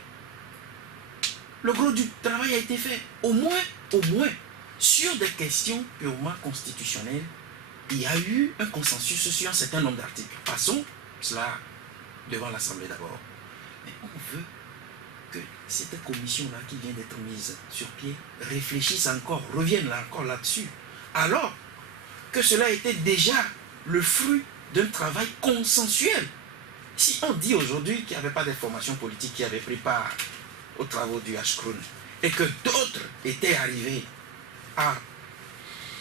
le gros du travail a été fait. Au moins, sur des questions purement constitutionnelles, il y a eu un consensus sur un certain nombre d'articles. Passons cela devant l'Assemblée d'abord. Mais on veut que cette commission-là qui vient d'être mise sur pied réfléchisse encore, revienne encore là-dessus. Alors que cela était déjà le fruit d'un travail consensuel. Si on dit aujourd'hui qu'il n'y avait pas d'information politique qui avait pris part aux travaux du H-Kroon et que d'autres étaient arrivés à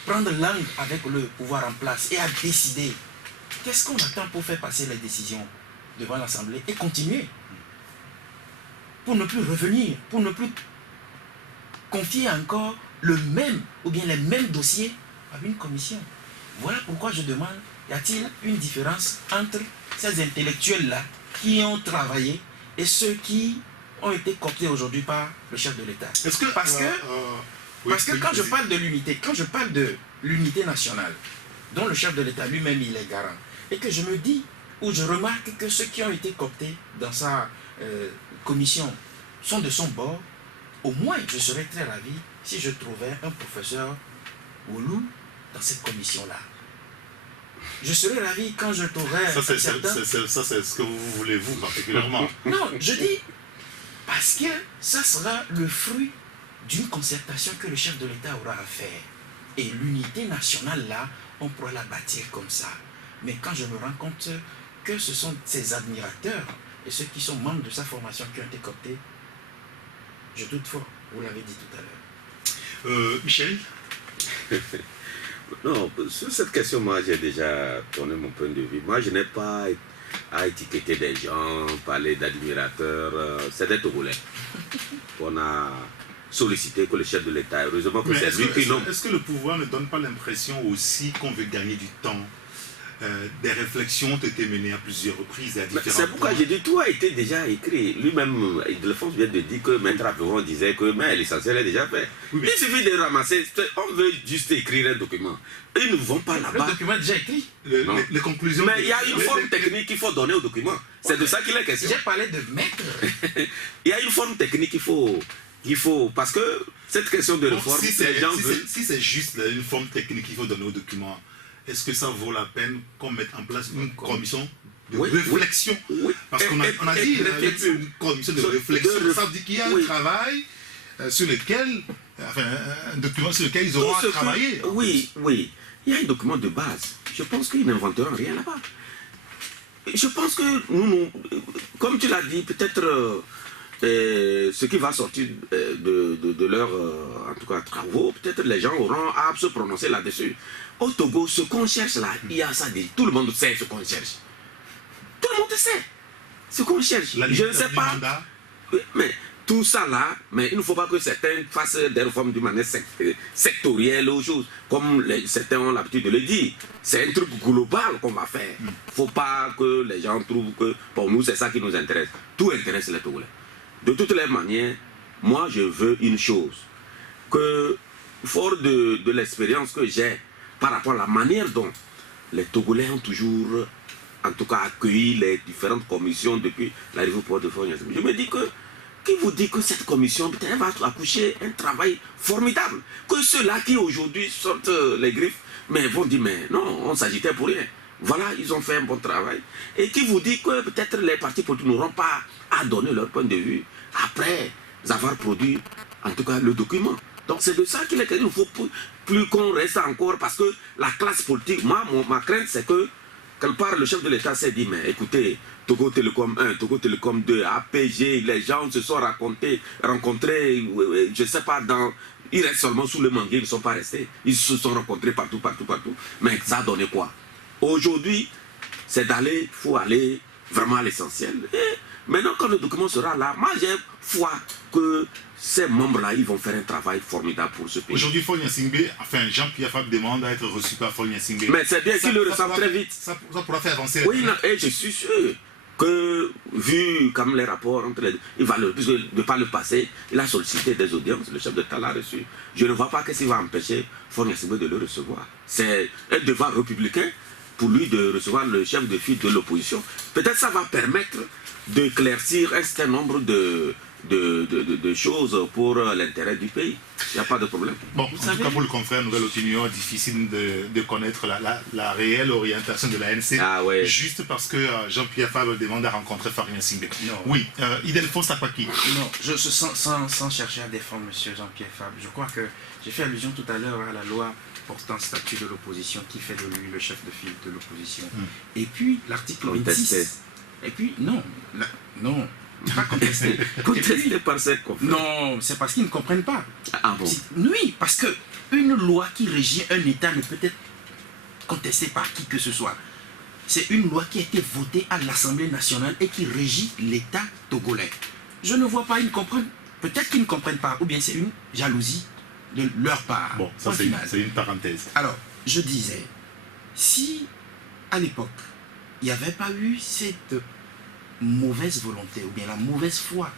prendre langue avec le pouvoir en place et à décider, qu'est-ce qu'on attend pour faire passer les décisions devant l'Assemblée et continuer? Pour ne plus revenir, pour ne plus confier encore le même ou bien les mêmes dossiers à une commission. Voilà pourquoi je demande, y a-t-il une différence entre ces intellectuels-là qui ont travaillé et ceux qui ont été cooptés aujourd'hui par le chef de l'État? Parce que quand je parle de l'unité, quand je parle de l'unité nationale, dont le chef de l'État lui-même il est garant, et que je me dis, ou je remarque que ceux qui ont été cooptés dans sa commission sont de son bord, au moins je serais très ravi si je trouvais un professeur Oulou dans cette commission-là. Je serais ravi quand je trouverais ça, c'est ce que vous voulez, vous, particulièrement. Non, je dis, parce que ça sera le fruit d'une concertation que le chef de l'État aura à faire. Et l'unité nationale, là, on pourra la bâtir comme ça. Mais quand je me rends compte que ce sont ses admirateurs et ceux qui sont membres de sa formation qui ont été cooptés, je doute fort, vous l'avez dit tout à l'heure. Michel? Non, sur cette question, moi j'ai déjà donné mon point de vue. Moi je n'ai pas à étiqueter des gens, parler d'admirateurs, c'est des Togolais. On a sollicité que le chef de l'État, heureusement que c'est lui qui nomme. Est-ce que le pouvoir ne donne pas l'impression aussi qu'on veut gagner du temps? Des réflexions ont été menées à plusieurs reprises. C'est pourquoi j'ai dit tout a été déjà écrit. Lui-même, Ildefonse vient de dire que Maître Aperon disait que l'essentiel est déjà fait. Oui, il suffit de ramasser, on veut juste écrire un document. Ils ne vont pas là-bas. Le document est déjà écrit. Les conclusions. Mais il y a une forme technique qu'il faut donner au document. C'est de ça qu'il est question. J'ai parlé de maître. Il y a une forme technique qu'il faut, parce que cette question de réforme, si c'est juste une forme technique qu'il faut donner au document, est-ce que ça vaut la peine qu'on mette en place une commission de réflexion? Parce qu'on a dit une commission de réflexion, ça veut dire qu'il y a un travail sur lequel, enfin un document sur lequel ils auront à travailler. Oui, il y a un document de base. Je pense qu'ils n'inventeront rien là-bas. Je pense que nous, comme tu l'as dit, peut-être ce qui va sortir de leurs en tout cas, travaux, peut-être les gens auront à se prononcer là-dessus. Au Togo, ce qu'on cherche là, il y a ça, tout le monde sait ce qu'on cherche. Tout le monde sait ce qu'on cherche. Je ne sais pas. Mais tout ça là, mais il ne faut pas que certains fassent des réformes d'une manière sectorielle ou chose, comme certains ont l'habitude de le dire. C'est un truc global qu'on va faire. Il ne faut pas que les gens trouvent que pour nous c'est ça qui nous intéresse. Tout intéresse les Togolais. De toutes les manières, moi je veux une chose, que fort de l'expérience que j'ai par rapport à la manière dont les Togolais ont toujours, en tout cas, accueilli les différentes commissions depuis l'arrivée au pouvoir de Faure Gnassingbé. Je me dis que, qui vous dit que cette commission peut-être va accoucher un travail formidable, que ceux-là qui aujourd'hui sortent les griffes, mais vont dire, mais non, on s'agitait pour rien. Voilà, ils ont fait un bon travail. Et qui vous dit que peut-être les partis politiques n'auront pas à donner leur point de vue après avoir produit, en tout cas, le document. Donc c'est de ça qu'il est question. Il ne faut plus qu'on reste encore, parce que la classe politique, moi, ma crainte, c'est que, quelque part, le chef de l'État s'est dit, mais écoutez, Togo Télécom 1, Togo Télécom 2, APG, les gens se sont rencontrés, je ne sais pas, ils restent seulement sous le manguier, ils ne sont pas restés. Ils se sont rencontrés partout. Mais ça a donné quoi? Aujourd'hui, c'est il faut aller vraiment à l'essentiel. Et maintenant, quand le document sera là, moi j'ai foi que ces membres-là, ils vont faire un travail formidable pour ce pays. Aujourd'hui, Faure Gnassingbé, enfin Jean-Pierre Fabre demande à être reçu par Faure Gnassingbé. Mais c'est bien qu'il le ressent très vite. Ça pourra faire avancer. Oui, non, et je suis sûr que, vu comme les rapports entre les deux, il va puisque de par le passé, il a sollicité des audiences, le chef d'État l'a reçu. Je ne vois pas qu'est-ce qui va empêcher Faure Gnassingbé de le recevoir. C'est un devoir républicain pour lui de recevoir le chef de file de l'opposition. Peut-être ça va permettre d'éclaircir un certain nombre de choses pour l'intérêt du pays. Il n'y a pas de problème. Bon, en tout cas pour le confrère Nouvelle Opinion, difficile de connaître la réelle orientation de l'ANC, juste parce que Jean-Pierre Fabre demande à rencontrer Farien Singbe. Oui, Ildefonse Akwaki. Non, sans chercher à défendre M. Jean-Pierre Fabre, je crois que j'ai fait allusion tout à l'heure à la loi portant statut de l'opposition qui fait de lui le chef de file de l'opposition. Et puis l'article 26. Et puis, non, pas contesté. Contesté par cette conférence. Non, c'est parce qu'ils ne comprennent pas. Ah bon? Oui, parce que une loi qui régit un État ne peut être contestée par qui que ce soit. C'est une loi qui a été votée à l'Assemblée nationale et qui régit l'État togolais. Je ne vois pas, ils comprennent. Peut-être qu'ils ne comprennent pas, ou bien c'est une jalousie de leur part. Bon, ça c'est une parenthèse. Alors, je disais, si à l'époque, il n'y avait pas eu cette mauvaise volonté ou bien la mauvaise foi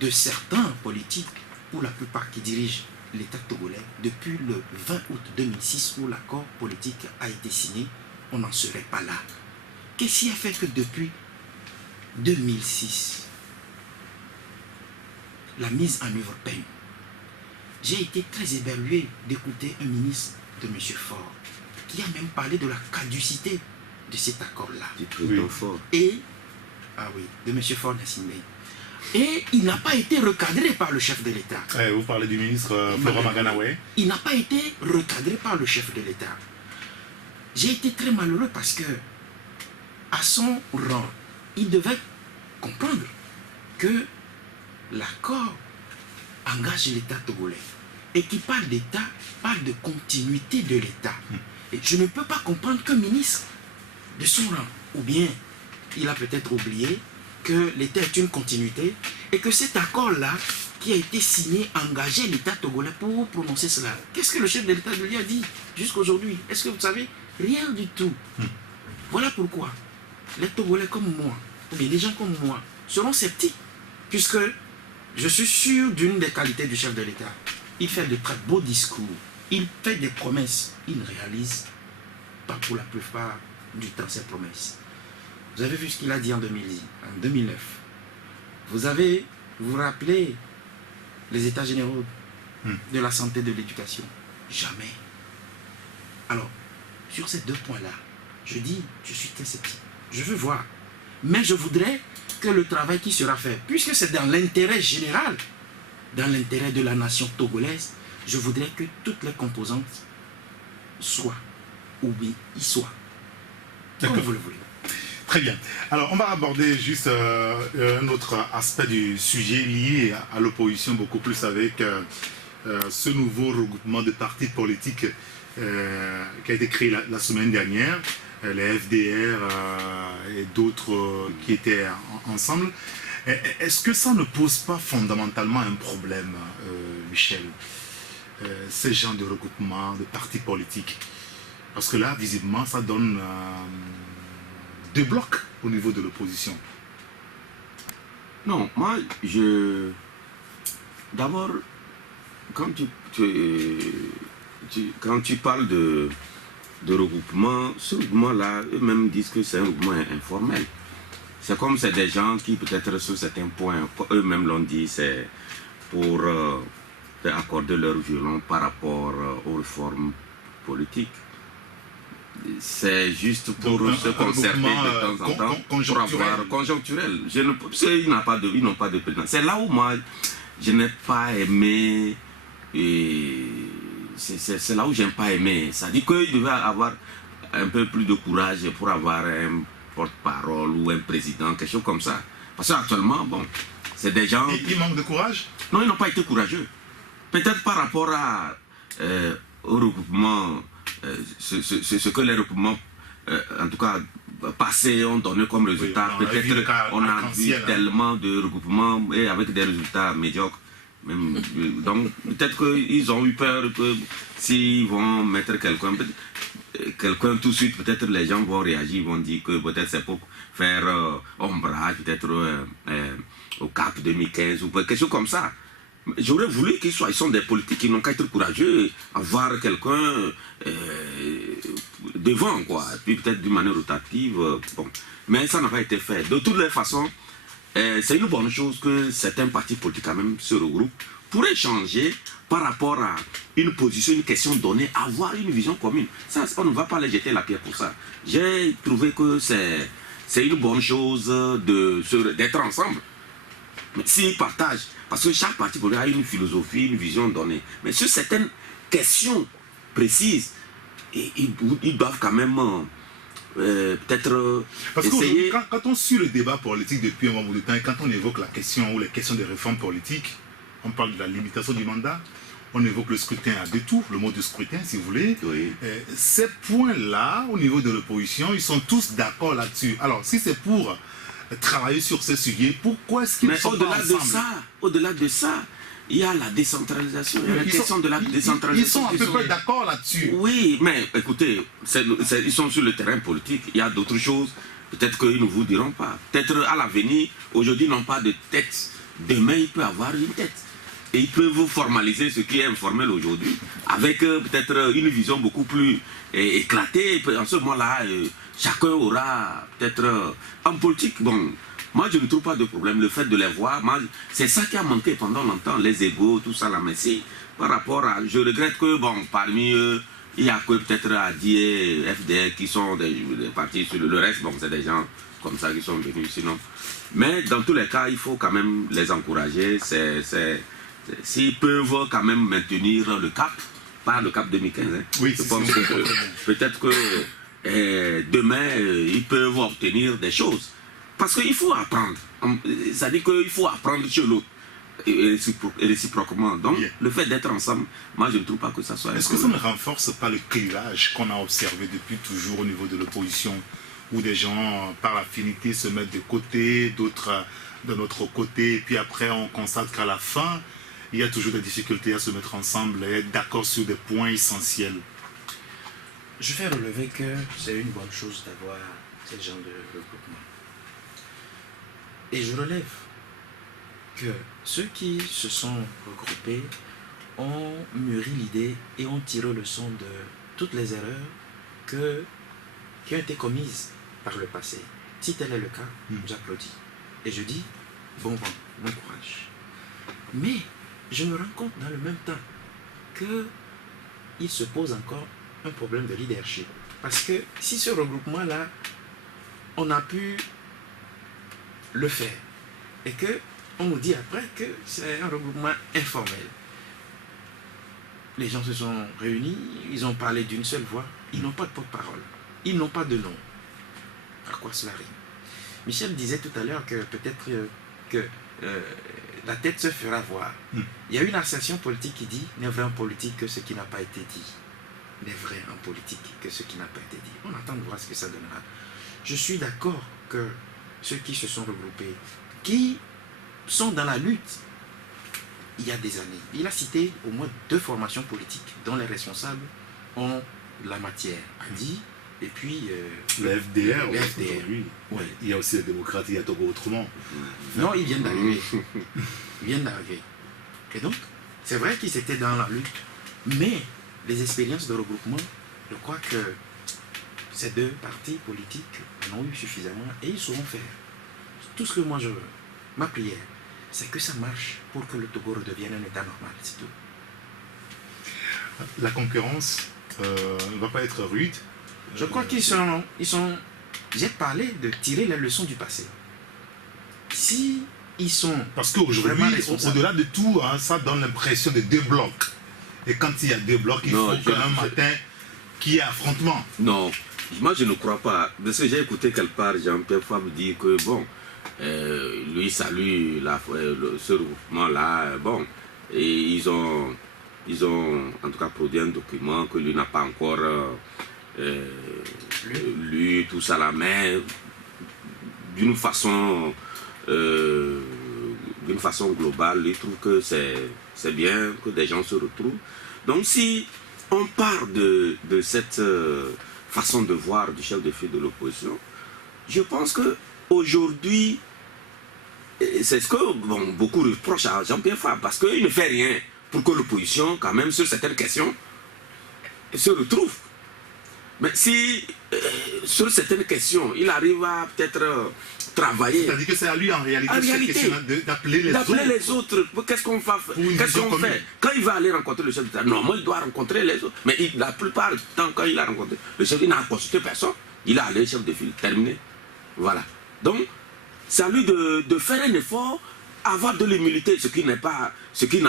de certains politiques ou la plupart qui dirigent l'État togolais depuis le 20 août 2006 où l'accord politique a été signé, on n'en serait pas là. Qu'est-ce qui a fait que depuis 2006, la mise en œuvre peine? J'ai été très éberlué d'écouter un ministre de M. Faure qui a même parlé de la caducité de cet accord-là. Du président Faure. Et, de M. Faure Gnassingbé. Et il n'a pas été recadré par le chef de l'État. Vous parlez du ministre Florent Maganawe. Il n'a pas été recadré par le chef de l'État. J'ai été très malheureux parce que, à son rang, il devait comprendre que l'accord engage l'État togolais. Et qui parle d'État, parle de continuité de l'État. Et je ne peux pas comprendre qu'un ministre de son rang, ou bien il a peut-être oublié que l'État est une continuité et que cet accord-là qui a été signé engageait l'État togolais pour prononcer cela. Qu'est-ce que le chef de l'État lui a dit jusqu'aujourd'hui? Est-ce que vous savez? Rien du tout. Voilà pourquoi les Togolais comme moi, ou bien les gens comme moi, seront sceptiques, puisque je suis sûr d'une des qualités du chef de l'État. Il fait de très beaux discours, il fait des promesses, il ne réalise pas pour la plupart du temps ces promesses. Vous avez vu ce qu'il a dit en 2009. Vous vous rappelez les états généraux de la santé et de l'éducation? Jamais. Alors, sur ces deux points-là, je suis très sceptique. Je veux voir. Mais je voudrais que le travail qui sera fait, puisque c'est dans l'intérêt général, dans l'intérêt de la nation togolaise, je voudrais que toutes les composantes soient, ou bien y soient. Comme vous le voulez. Très bien. Alors, on va aborder juste un autre aspect du sujet lié à l'opposition, beaucoup plus avec ce nouveau regroupement de partis politiques qui a été créé la semaine dernière, les FDR et d'autres qui étaient ensemble. Est-ce que ça ne pose pas fondamentalement un problème, Michel, ces genres de regroupement de partis politiques? Parce que là, visiblement, ça donne deux blocs au niveau de l'opposition. Non, moi, d'abord, quand tu parles de regroupement, ce regroupement-là, eux-mêmes disent que c'est un regroupement informel. C'est comme c'est des gens qui, peut-être sur certains points, eux-mêmes l'ont dit, c'est pour accorder leur violon par rapport aux réformes politiques. C'est juste pour se concerter de temps en temps, pour avoir conjoncturel. Ils n'ont pas de président. C'est là où moi, je n'ai pas aimé, c'est là où je n'ai pas aimé. Ça dit qu'il devait avoir un peu plus de courage pour avoir un porte-parole ou un président, quelque chose comme ça. Parce qu'actuellement, bon, c'est des gens... Ils manquent de courage? Non, ils n'ont pas été courageux. Peut-être par rapport au regroupement, ce que les regroupements, en tout cas, passés ont donné comme résultat. Oui, peut-être on a vu tellement de regroupements et avec des résultats médiocres. Même, donc peut-être qu'ils ont eu peur que s'ils vont mettre quelqu'un tout de suite, peut-être les gens vont réagir, ils vont dire que peut-être c'est pour faire ombrage, peut-être au CAP 2015 ou quelque chose comme ça. J'aurais voulu qu'ils sont des politiques qui n'ont qu'à être courageux, avoir quelqu'un devant, quoi. Et puis peut-être d'une manière rotative. Bon. Mais ça n'a pas été fait. De toutes les façons, c'est une bonne chose que certains partis politiques quand même se regroupent pour échanger par rapport à une position, une question donnée, avoir une vision commune. Ça, on ne va pas les jeter la pierre pour ça. J'ai trouvé que c'est une bonne chose d'être ensemble. Mais s'ils partagent, parce que chaque parti politique a une philosophie, une vision donnée. Mais sur certaines questions précises, ils doivent quand même peut-être Parce essayer... que quand on suit le débat politique depuis un moment de temps, et quand on évoque la question ou les questions des réformes politiques, on parle de la limitation du mandat, on évoque le scrutin à deux tours, le mot de scrutin si vous voulez. Oui. Ces points-là, au niveau de l'opposition, ils sont tous d'accord là-dessus. Alors si c'est pour travailler sur ce sujet, pourquoi est-ce qu'ils ne sont pas ensemble? Au-delà de ça, il y a la décentralisation, il y a la question de la décentralisation. Ils sont à peu près d'accord là-dessus. Oui, mais écoutez, ils sont sur le terrain politique, il y a d'autres choses, peut-être qu'ils ne vous diront pas. Peut-être à l'avenir, aujourd'hui ils n'ont pas de tête, demain il peut avoir une tête. Et ils peuvent formaliser ce qui est informel aujourd'hui, avec peut-être une vision beaucoup plus éclatée. En ce moment-là, chacun aura peut-être... en politique, bon, moi je ne trouve pas de problème. Le fait de les voir, c'est ça qui a manqué pendant longtemps, les égos, tout ça, là. Mais si, par rapport à... Je regrette que, bon, parmi eux, il y a que peut-être ADI et FDR qui sont des partis sur le reste. Bon, c'est des gens comme ça qui sont venus, sinon. Mais dans tous les cas, il faut quand même les encourager. S'ils peuvent quand même maintenir le cap, pas le cap 2015, hein. Oui, je pense que peut-être que demain, ils peuvent obtenir des choses. Parce qu'il faut apprendre. Ça dit qu'il faut apprendre chez l'autre. Et réciproquement. Donc, le fait d'être ensemble, moi, je ne trouve pas que ça soit... Est-ce que ça ne renforce pas le clivage qu'on a observé depuis toujours au niveau de l'opposition, où des gens, par affinité, se mettent de côté, d'autres de notre côté, et puis après, on constate qu'à la fin, il y a toujours des difficultés à se mettre ensemble et être d'accord sur des points essentiels? Je vais relever que c'est une bonne chose d'avoir ce genre de regroupement. Et je relève que ceux qui se sont regroupés ont mûri l'idée et ont tiré le son de toutes les erreurs qui ont été commises par le passé. Si tel est le cas, j'applaudis. Et je dis, bon vent, bon courage. Mais je me rends compte dans le même temps qu'il se pose encore un problème de leadership. Parce que si ce regroupement-là, on a pu le faire, et qu'on nous dit après que c'est un regroupement informel. Les gens se sont réunis, ils ont parlé d'une seule voix, ils n'ont pas de porte-parole, ils n'ont pas de nom. À quoi cela rime? Michel disait tout à l'heure que peut-être que la tête se fera voir. Il y a une association politique qui dit « N'est vrai en politique que ce qui n'a pas été dit. N'est vrai en politique que ce qui n'a pas été dit. » On attend de voir ce que ça donnera. Je suis d'accord que ceux qui se sont regroupés, qui sont dans la lutte il y a des années, il a cité au moins 2 formations politiques dont les responsables ont la matière à dire. Et puis... le FDR, le FDR. Ouais. Il y a aussi les démocrates, il y a Togo autrement. Non, ils viennent d'arriver. Ils viennent d'arriver. Et donc, c'est vrai qu'ils étaient dans la lutte. Mais les expériences de regroupement, je crois que ces 2 partis politiques en ont eu suffisamment et ils sauront faire. Tout ce que moi je veux, ma prière, c'est que ça marche pour que le Togo redevienne un État normal, c'est tout. La concurrence ne va pas être rude. Je crois qu'ils sont... J'ai parlé de tirer les leçons du passé. Si ils sont... Parce qu'aujourd'hui, au-delà de tout, hein, ça donne l'impression de 2 blocs. Et quand il y a 2 blocs, il faut qu'un matin qu'il y ait affrontement. Non, moi je ne crois pas. Parce que j'ai écouté quelque part Jean-Pierre Fabre dire que, bon, lui salue ce regroupement-là, bon, et ils ont en tout cas produit un document que lui n'a pas encore lu, tout ça là, mais d'une façon globale, il trouve que c'est bien que des gens se retrouvent. Donc si on part de cette façon de voir du chef de file de l'opposition, je pense que aujourd'hui, c'est ce que beaucoup reprochent à Jean-Pierre Fabre, parce qu'il ne fait rien pour que l'opposition, quand même, sur certaines questions, se retrouve. Mais si, sur certaines questions, il arrive à peut-être travailler. C'est-à-dire que c'est à lui en réalité, En réalité, d'appeler les d'appeler autres. les autres. Qu'est-ce qu'on va faire? Pour une Qu'est-ce vision qu'on commune. fait? Quand il va aller rencontrer le chef d'État, normalement, il doit rencontrer les autres. Mais la plupart du temps, quand il a rencontré le chef, il n'a consulté personne. Il a allé chef de file, terminé. Voilà. Donc, c'est à lui de faire un effort, avoir de l'humilité, ce qu'il n'a pas, ce qu'il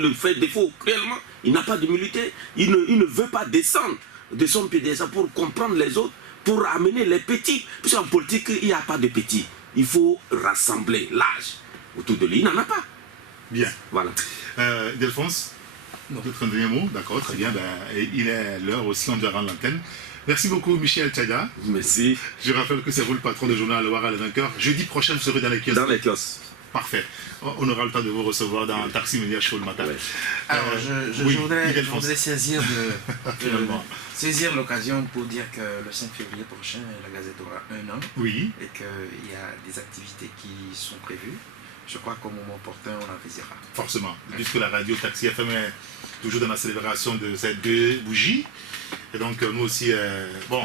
le fait défaut réellement. Il n'a pas d'humilité. Il ne veut pas descendre de son piédestal pour comprendre les autres, pour amener les petits. Puisqu'en politique, il n'y a pas de petits. Il faut rassembler l'âge autour de lui. Il n'en a pas. Bien. Voilà. Delphonse, peut-être un dernier mot. D'accord, très bien. Ben, il est l'heure aussi, on doit rendre l'antenne. Merci beaucoup, Michel Tchada. Merci. Je rappelle que c'est vous le patron du journal Ouara le Vainqueur. Jeudi prochain, vous serez dans les kiosques. Dans les kiosques. Parfait. On aura le temps de vous recevoir dans Taxi Média Show le matin. Ouais. Alors, oui, je voudrais Ildefonse. saisir Finalement. saisir l'occasion pour dire que le 5 février prochain, la Gazette aura 1 an Oui. et qu'il y a des activités qui sont prévues. Je crois qu'au moment opportun, on en visitera. Forcément, puisque la radio Taxi FM est toujours dans la célébration de ces 2 bougies. Et donc nous aussi, bon,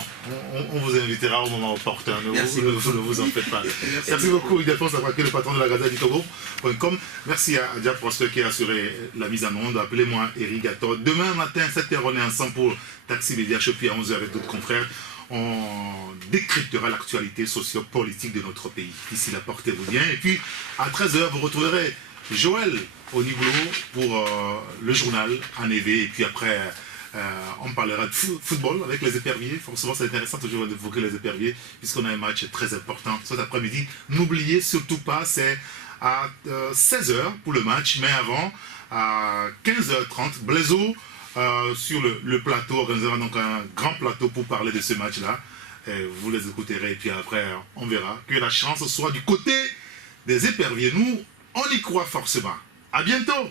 on vous invitera au moment opportun, ne vous en faites pas. Merci beaucoup Ildefonse d'avoir été le patron de la Gazette du Togo.com. Merci à Dia Prosper qui a assuré la mise en onde. Appelez-moi Eric Gator. Demain matin, 7h, on est ensemble pour Taxi Média Show, puis à 11h avec d'autres confrères. On décryptera l'actualité socio-politique de notre pays. Ici, la portez-vous bien. Et puis, à 13h, vous retrouverez Joël Onigolo pour le journal en EV. Et puis après, on parlera de football avec les éperviers. Forcément, c'est intéressant toujours d'évoquer les éperviers, puisqu'on a un match très important cet après-midi. N'oubliez surtout pas, c'est à 16h pour le match, mais avant, à 15h30, Blaiseau, sur le plateau, organisera donc un grand plateau pour parler de ce match-là. Vous les écouterez et puis après, on verra. Que la chance soit du côté des éperviers. Nous, on y croit forcément. À bientôt!